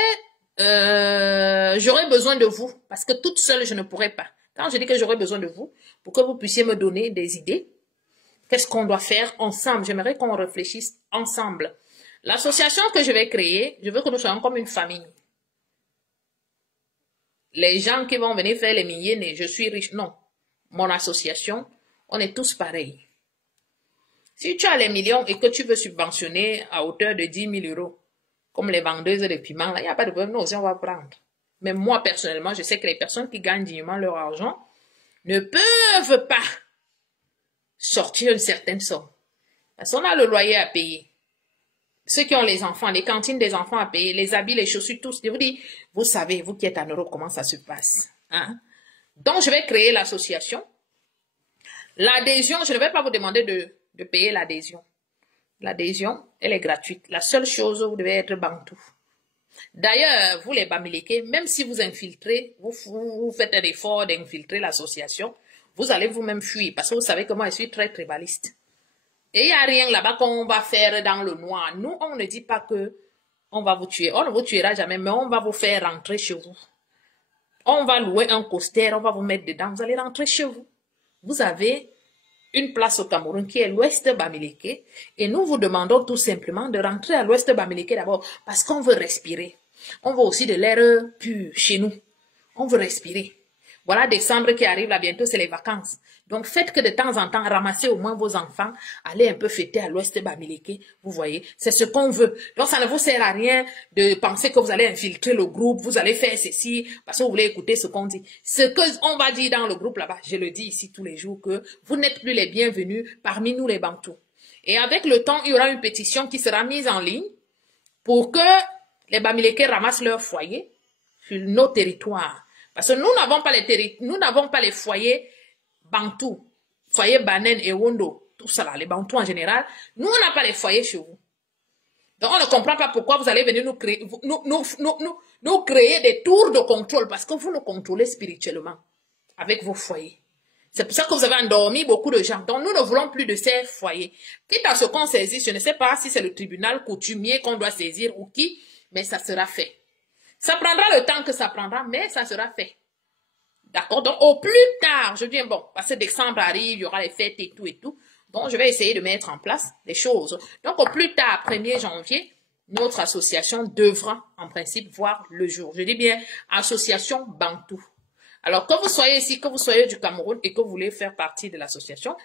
j'aurai besoin de vous parce que toute seule, je ne pourrai pas. Quand je dis que j'aurai besoin de vous, pour que vous puissiez me donner des idées, qu'est-ce qu'on doit faire ensemble? J'aimerais qu'on réfléchisse ensemble. L'association que je vais créer, je veux que nous soyons comme une famille. Les gens qui vont venir faire les milliers, je suis riche. Non. Mon association, on est tous pareils. Si tu as les millions et que tu veux subventionner à hauteur de 10 000 euros, comme les vendeuses de piments, il n'y a pas de problème, nous aussi on va prendre. Mais moi, personnellement, je sais que les personnes qui gagnent dignement leur argent ne peuvent pas sortir une certaine somme. Parce qu'on a le loyer à payer. Ceux qui ont les enfants, les cantines des enfants à payer, les habits, les chaussures, tous. Je vous dis, vous savez, vous qui êtes en Europe, comment ça se passe. Hein? Donc, je vais créer l'association. L'adhésion, je ne vais pas vous demander de payer l'adhésion. L'adhésion, elle est gratuite. La seule chose, vous devez être Bantou. D'ailleurs, vous les Bamileke, même si vous infiltrez, vous faites un effort d'infiltrer l'association, vous allez vous-même fuir parce que vous savez que moi, je suis très tribaliste. Et il n'y a rien là-bas qu'on va faire dans le noir. Nous, on ne dit pas que on va vous tuer. On ne vous tuera jamais, mais on va vous faire rentrer chez vous. On va louer un coaster, on va vous mettre dedans, vous allez rentrer chez vous. Vous avez une place au Cameroun qui est l'Ouest Bamileke et nous vous demandons tout simplement de rentrer à l'Ouest Bamileke d'abord parce qu'on veut respirer. On veut aussi de l'air pur chez nous. On veut respirer. Voilà décembre qui arrive là bientôt, c'est les vacances. Donc faites que de temps en temps, ramassez au moins vos enfants, allez un peu fêter à l'Ouest Bamileke, vous voyez, c'est ce qu'on veut. Donc ça ne vous sert à rien de penser que vous allez infiltrer le groupe, vous allez faire ceci, parce que vous voulez écouter ce qu'on dit. Ce qu'on va dire dans le groupe là-bas, je le dis ici tous les jours, que vous n'êtes plus les bienvenus parmi nous les Bantous. Et avec le temps, il y aura une pétition qui sera mise en ligne pour que les Bamileke ramassent leur foyer sur nos territoires. Parce que nous n'avons pas les foyers Bantou, foyer Banen et Wondo, tout ça là, les Bantous en général. Nous, on n'a pas les foyers chez vous. Donc, on ne comprend pas pourquoi vous allez venir nous créer des tours de contrôle parce que vous nous contrôlez spirituellement avec vos foyers. C'est pour ça que vous avez endormi beaucoup de gens. Donc, nous ne voulons plus de ces foyers. Quitte à ce qu'on saisisse, je ne sais pas si c'est le tribunal coutumier qu'on doit saisir ou qui, mais ça sera fait. Ça prendra le temps que ça prendra, mais ça sera fait. D'accord? Donc, au plus tard, je dis, bon, parce que décembre arrive, il y aura les fêtes et tout et tout. Donc, je vais essayer de mettre en place des choses. Donc, au plus tard, 1er janvier, notre association devra, en principe, voir le jour. Je dis bien, association Bantou. Alors, que vous soyez ici, que vous soyez du Cameroun et que vous voulez faire partie de l'association,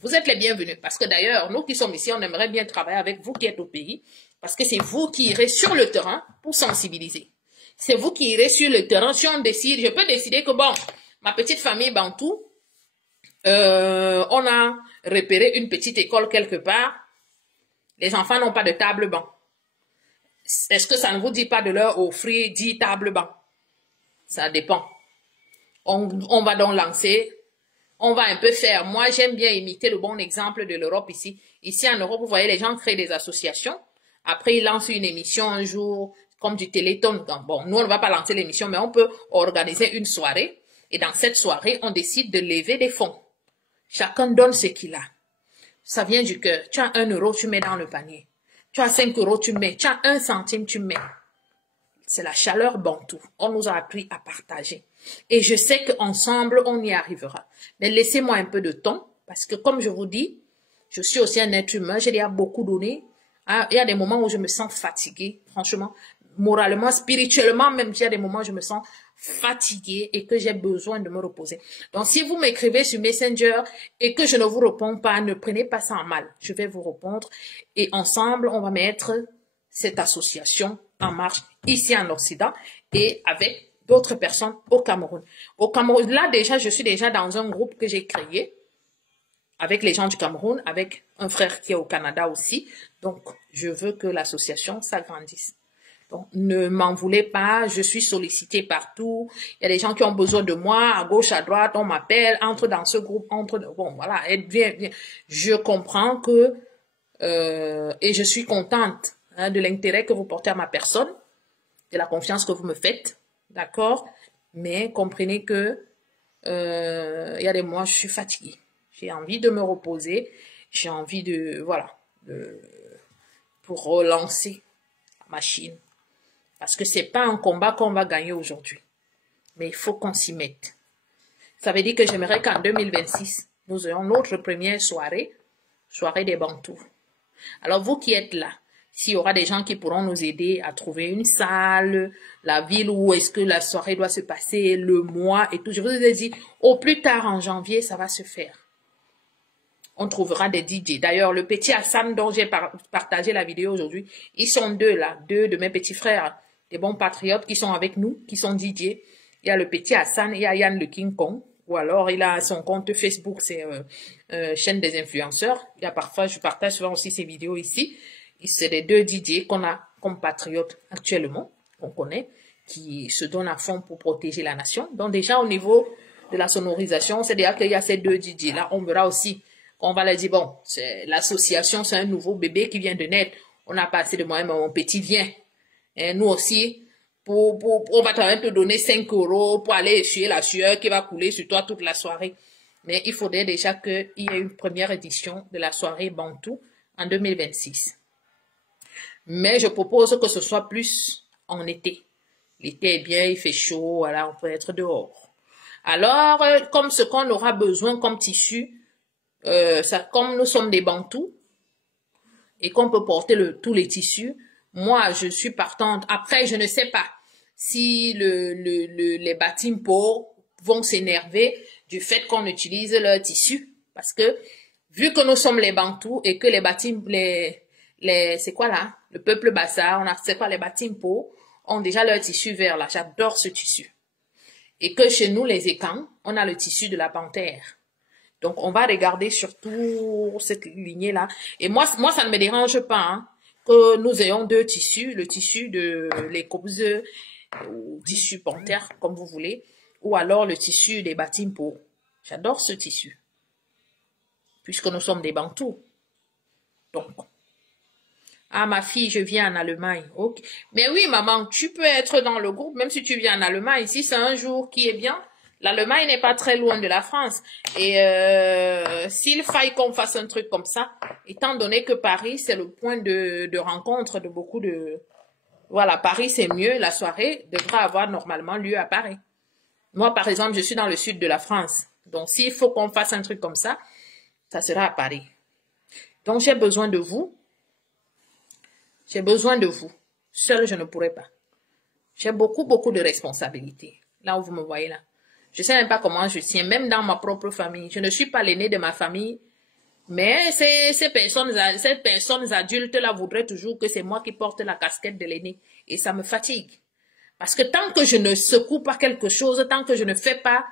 Vous êtes les bienvenus. Parce que d'ailleurs, nous qui sommes ici, on aimerait bien travailler avec vous qui êtes au pays. Parce que c'est vous qui irez sur le terrain pour sensibiliser. C'est vous qui irez sur le terrain. Si on décide, je peux décider que bon, ma petite famille Bantou, on a repéré une petite école quelque part. Les enfants n'ont pas de table banc. Est-ce que ça ne vous dit pas de leur offrir 10 tables bancs? Ça dépend. On va donc lancer, on va un peu faire. Moi, j'aime bien imiter le bon exemple de l'Europe ici. Ici, en Europe, vous voyez, les gens créent des associations. Après, ils lancent une émission un jour, comme du Téléthon. Bon, nous, on ne va pas lancer l'émission, mais on peut organiser une soirée. Et dans cette soirée, on décide de lever des fonds. Chacun donne ce qu'il a. Ça vient du cœur. Tu as 1 euro, tu mets dans le panier. Tu as 5 euros, tu mets. Tu as 1 centime, tu mets. C'est la chaleur bantou. On nous a appris à partager. Et je sais qu'ensemble, on y arrivera. Mais laissez-moi un peu de temps, parce que comme je vous dis, je suis aussi un être humain, j'ai déjà beaucoup donné. Ah, il y a des moments où je me sens fatiguée, franchement, moralement, spirituellement, même, il y a des moments où je me sens fatiguée et que j'ai besoin de me reposer. Donc, si vous m'écrivez sur Messenger et que je ne vous réponds pas, ne prenez pas ça en mal. Je vais vous répondre et ensemble, on va mettre cette association en marche ici en Occident et avec d'autres personnes au Cameroun. Au Cameroun, là déjà, je suis déjà dans un groupe que j'ai créé avec les gens du Cameroun, avec un frère qui est au Canada aussi. Donc, je veux que l'association s'agrandisse. Donc, ne m'en voulez pas, je suis sollicitée partout. Il y a des gens qui ont besoin de moi, à gauche, à droite, on m'appelle, entre dans ce groupe, bon, voilà, bien. Je comprends que, et je suis contente de l'intérêt que vous portez à ma personne, de la confiance que vous me faites, d'accord? Mais comprenez que, il y a des mois, je suis fatiguée. J'ai envie de me reposer, j'ai envie de, voilà, pour relancer la machine. Parce que c'est pas un combat qu'on va gagner aujourd'hui. Mais il faut qu'on s'y mette. Ça veut dire que j'aimerais qu'en 2026, nous ayons notre première soirée des Bantous. Alors vous qui êtes là, s'il y aura des gens qui pourront nous aider à trouver une salle, la ville où est-ce que la soirée doit se passer, le mois et tout, je vous ai dit, au plus tard en janvier, ça va se faire. On trouvera des DJ. D'ailleurs, le petit Hassan dont j'ai partagé la vidéo aujourd'hui, ils sont deux là, 2 de mes petits frères, des bons patriotes qui sont avec nous, qui sont DJ. Il y a le petit Hassan, il y a Yann le King Kong, ou alors il a son compte Facebook, c'est chaîne des influenceurs. Il y a parfois, je partage souvent aussi ces vidéos ici. C'est les 2 DJ qu'on a comme patriotes actuellement, qu'on connaît, qui se donnent à fond pour protéger la nation. Donc déjà au niveau de la sonorisation, c'est déjà qu'il y a ces 2 DJ là. On verra aussi. On va leur dire, bon, l'association, c'est un nouveau bébé qui vient de naître. On n'a pas assez de moyens, mais mon petit vient. Et nous aussi, on va quand même te donner 5 euros pour aller essuyer la sueur qui va couler sur toi toute la soirée. Mais il faudrait déjà qu'il y ait une première édition de la soirée Bantou en 2026. Mais je propose que ce soit plus en été. L'été est bien, il fait chaud, voilà, on peut être dehors. Alors, comme ce qu'on aura besoin comme tissu, comme nous sommes des Bantous et qu'on peut porter tous les tissus, moi je suis partante. Après, je ne sais pas si les Batimpo vont s'énerver du fait qu'on utilise leur tissu, parce que vu que nous sommes les Bantous et que c'est quoi là, le peuple Bassa, c'est quoi les Batimpo ont déjà leur tissu vert là. J'adore ce tissu. Et que chez nous les Ekans, on a le tissu de la panthère. Donc, on va regarder surtout cette lignée-là. Et moi, ça ne me dérange pas hein, que nous ayons 2 tissus. Le tissu de l'écouse ou tissu panthère, comme vous voulez. Ou alors le tissu des Batimpo. J'adore ce tissu. Puisque nous sommes des Bantous. Donc, ah, ma fille, je viens en Allemagne. Ok. Mais oui, maman, tu peux être dans le groupe, même si tu viens en Allemagne. Si c'est un jour qui est bien, l'Allemagne n'est pas très loin de la France. Et s'il faille qu'on fasse un truc comme ça, étant donné que Paris, c'est le point de rencontre de beaucoup de... Voilà, Paris, c'est mieux. La soirée devra avoir normalement lieu à Paris. Moi, par exemple, je suis dans le sud de la France. Donc, s'il faut qu'on fasse un truc comme ça, ça sera à Paris. Donc, j'ai besoin de vous. J'ai besoin de vous. Seule, je ne pourrai pas. J'ai beaucoup de responsabilités. Là où vous me voyez là. Je ne sais même pas comment je tiens, même dans ma propre famille. Je ne suis pas l'aîné de ma famille. Mais ces personnes adultes-là voudraient toujours que c'est moi qui porte la casquette de l'aîné. Et ça me fatigue. Parce que tant que je ne secoue pas quelque chose, tant que je ne fais pas,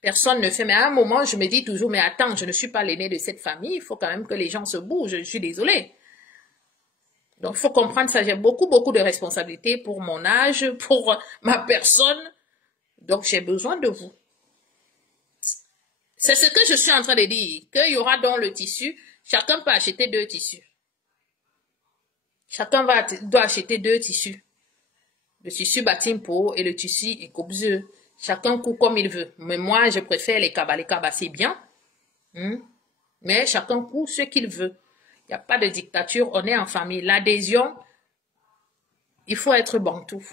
personne ne fait. Mais à un moment, je me dis toujours, mais attends, je ne suis pas l'aîné de cette famille. Il faut quand même que les gens se bougent. Je suis désolée. Donc, il faut comprendre ça. J'ai beaucoup, beaucoup de responsabilités pour mon âge, pour ma personne. Donc, j'ai besoin de vous. C'est ce que je suis en train de dire. Qu'il y aura dans le tissu, chacun peut acheter 2 tissus. Chacun doit acheter 2 tissus. Le tissu Batimpo et le tissu Ecobzeux. Chacun coud comme il veut. Mais moi, je préfère les cabas. Les cabas, c'est bien. Mais chacun coud ce qu'il veut. Il n'y a pas de dictature. On est en famille. L'adhésion, il faut être bantou.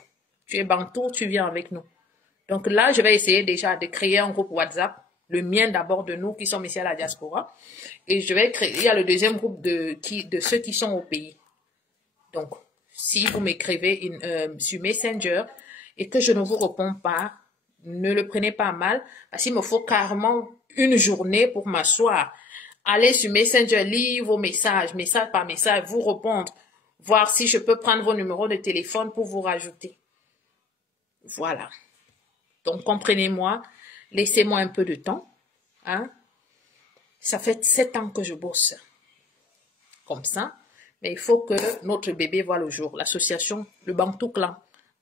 Tu es bantou, tu viens avec nous. Donc là, je vais essayer déjà de créer un groupe WhatsApp. Le mien d'abord de nous qui sommes ici à la diaspora. Et je vais créer, il y a le deuxième groupe de ceux qui sont au pays. Donc, si vous m'écrivez sur Messenger et que je ne vous réponds pas, ne le prenez pas mal, parce qu'il me faut carrément une journée pour m'asseoir. Allez sur Messenger, lire vos messages, message par message, vous répondre, voir si je peux prendre vos numéros de téléphone pour vous rajouter. Voilà. Donc, comprenez-moi, laissez-moi un peu de temps. Hein? Ça fait 7 ans que je bosse comme ça. Mais il faut que notre bébé voit le jour. L'association, le Bantou Clan,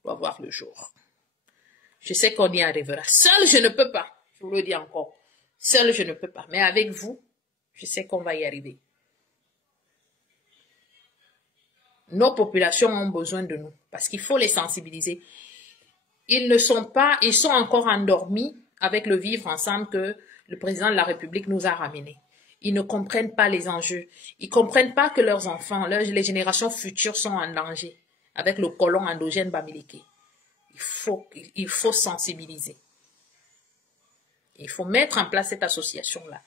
doit voir le jour. Je sais qu'on y arrivera. Seul, je ne peux pas. Je vous le dis encore. Seul, je ne peux pas. Mais avec vous, je sais qu'on va y arriver. Nos populations ont besoin de nous. Parce qu'il faut les sensibiliser. Ils sont encore endormis avec le vivre ensemble que le président de la République nous a ramené. Ils ne comprennent pas les enjeux. Ils ne comprennent pas que leurs enfants, les générations futures sont en danger avec le colon endogène Bamileke. Il faut sensibiliser. Il faut mettre en place cette association-là.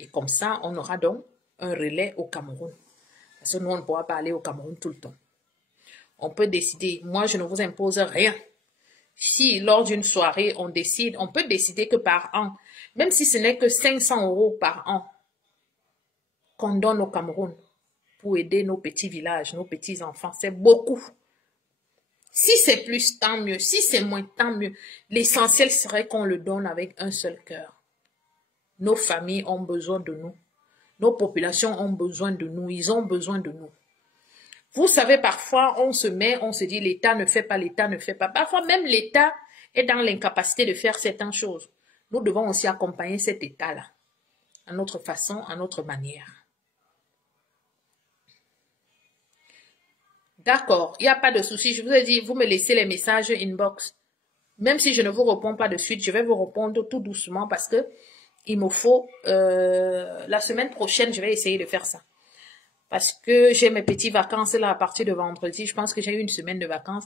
Et comme ça, on aura donc un relais au Cameroun. Parce que nous, on ne pourra pas aller au Cameroun tout le temps. On peut décider. Moi, je ne vous impose rien. Si, lors d'une soirée, on peut décider que par an, même si ce n'est que 500 € par an, qu'on donne au Cameroun pour aider nos petits villages, nos petits enfants. C'est beaucoup. Si c'est plus, tant mieux. Si c'est moins, tant mieux. L'essentiel serait qu'on le donne avec un seul cœur. Nos familles ont besoin de nous. Nos populations ont besoin de nous. Ils ont besoin de nous. Vous savez, parfois, on se dit, l'État ne fait pas, l'État ne fait pas. Parfois, même l'État est dans l'incapacité de faire certaines choses. Nous devons aussi accompagner cet État-là, à notre façon, à notre manière. D'accord, il n'y a pas de souci. Je vous ai dit, vous me laissez les messages inbox. Même si je ne vous réponds pas de suite, je vais vous répondre tout doucement parce que il me faut, la semaine prochaine, je vais essayer de faire ça. Parce que j'ai mes petites vacances là à partir de vendredi. Je pense que j'ai eu une semaine de vacances.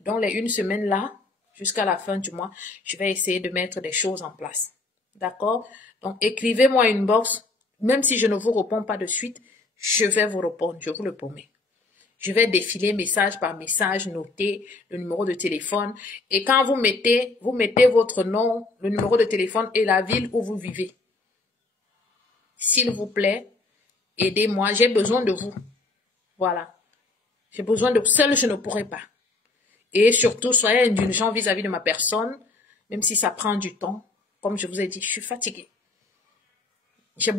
Dans les une semaine là, jusqu'à la fin du mois, je vais essayer de mettre des choses en place. D'accord? Donc, écrivez-moi une box. Même si je ne vous réponds pas de suite, je vais vous répondre. Je vous le promets. Je vais défiler message par message, noter le numéro de téléphone. Et quand vous mettez votre nom, le numéro de téléphone et la ville où vous vivez. S'il vous plaît, aidez-moi. J'ai besoin de vous. Voilà. J'ai besoin de vous. Seul, je ne pourrai pas. Et surtout, soyez indulgents vis-à-vis de ma personne, même si ça prend du temps. Comme je vous ai dit, je suis fatiguée. Je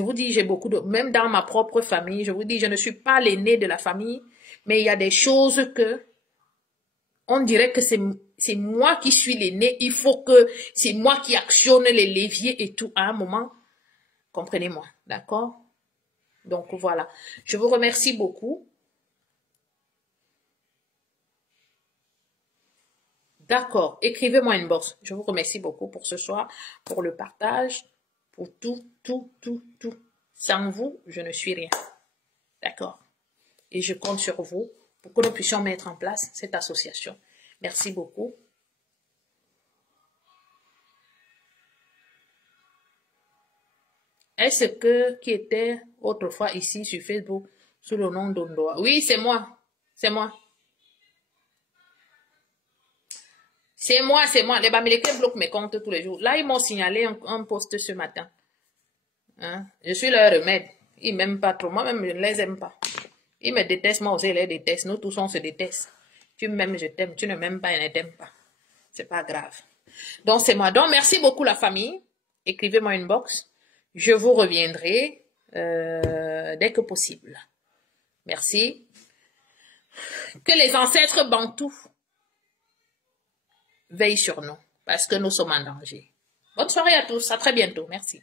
vous dis, j'ai beaucoup de, même dans ma propre famille, je vous dis, je ne suis pas l'aîné de la famille, mais il y a des choses que, on dirait que c'est moi qui suis l'aîné, il faut que c'est moi qui actionne les leviers et tout à un moment. Comprenez-moi, d'accord? Donc voilà, je vous remercie beaucoup. D'accord, écrivez-moi une box. Je vous remercie beaucoup pour ce soir, pour le partage. Pour tout. Sans vous, je ne suis rien. D'accord? Et je compte sur vous pour que nous puissions mettre en place cette association. Merci beaucoup. Est-ce que qui était autrefois ici sur Facebook sous le nom d'Ondoa? Oui, c'est moi. C'est moi. C'est moi. Les Bamileke bloquent mes comptes tous les jours. Là, ils m'ont signalé un post ce matin. Hein? Je suis leur remède. Ils m'aiment pas trop. Moi-même, je ne les aime pas. Ils me détestent, moi aussi, je les déteste. Nous tous, on se déteste. Tu m'aimes, je t'aime. Tu ne m'aimes pas, je ne t'aime pas. C'est pas grave. Donc, c'est moi. Donc, merci beaucoup, la famille. Écrivez-moi une box. Je vous reviendrai dès que possible. Merci. Que les ancêtres bantous veillent sur nous, parce que nous sommes en danger. Bonne soirée à tous. À très bientôt. Merci.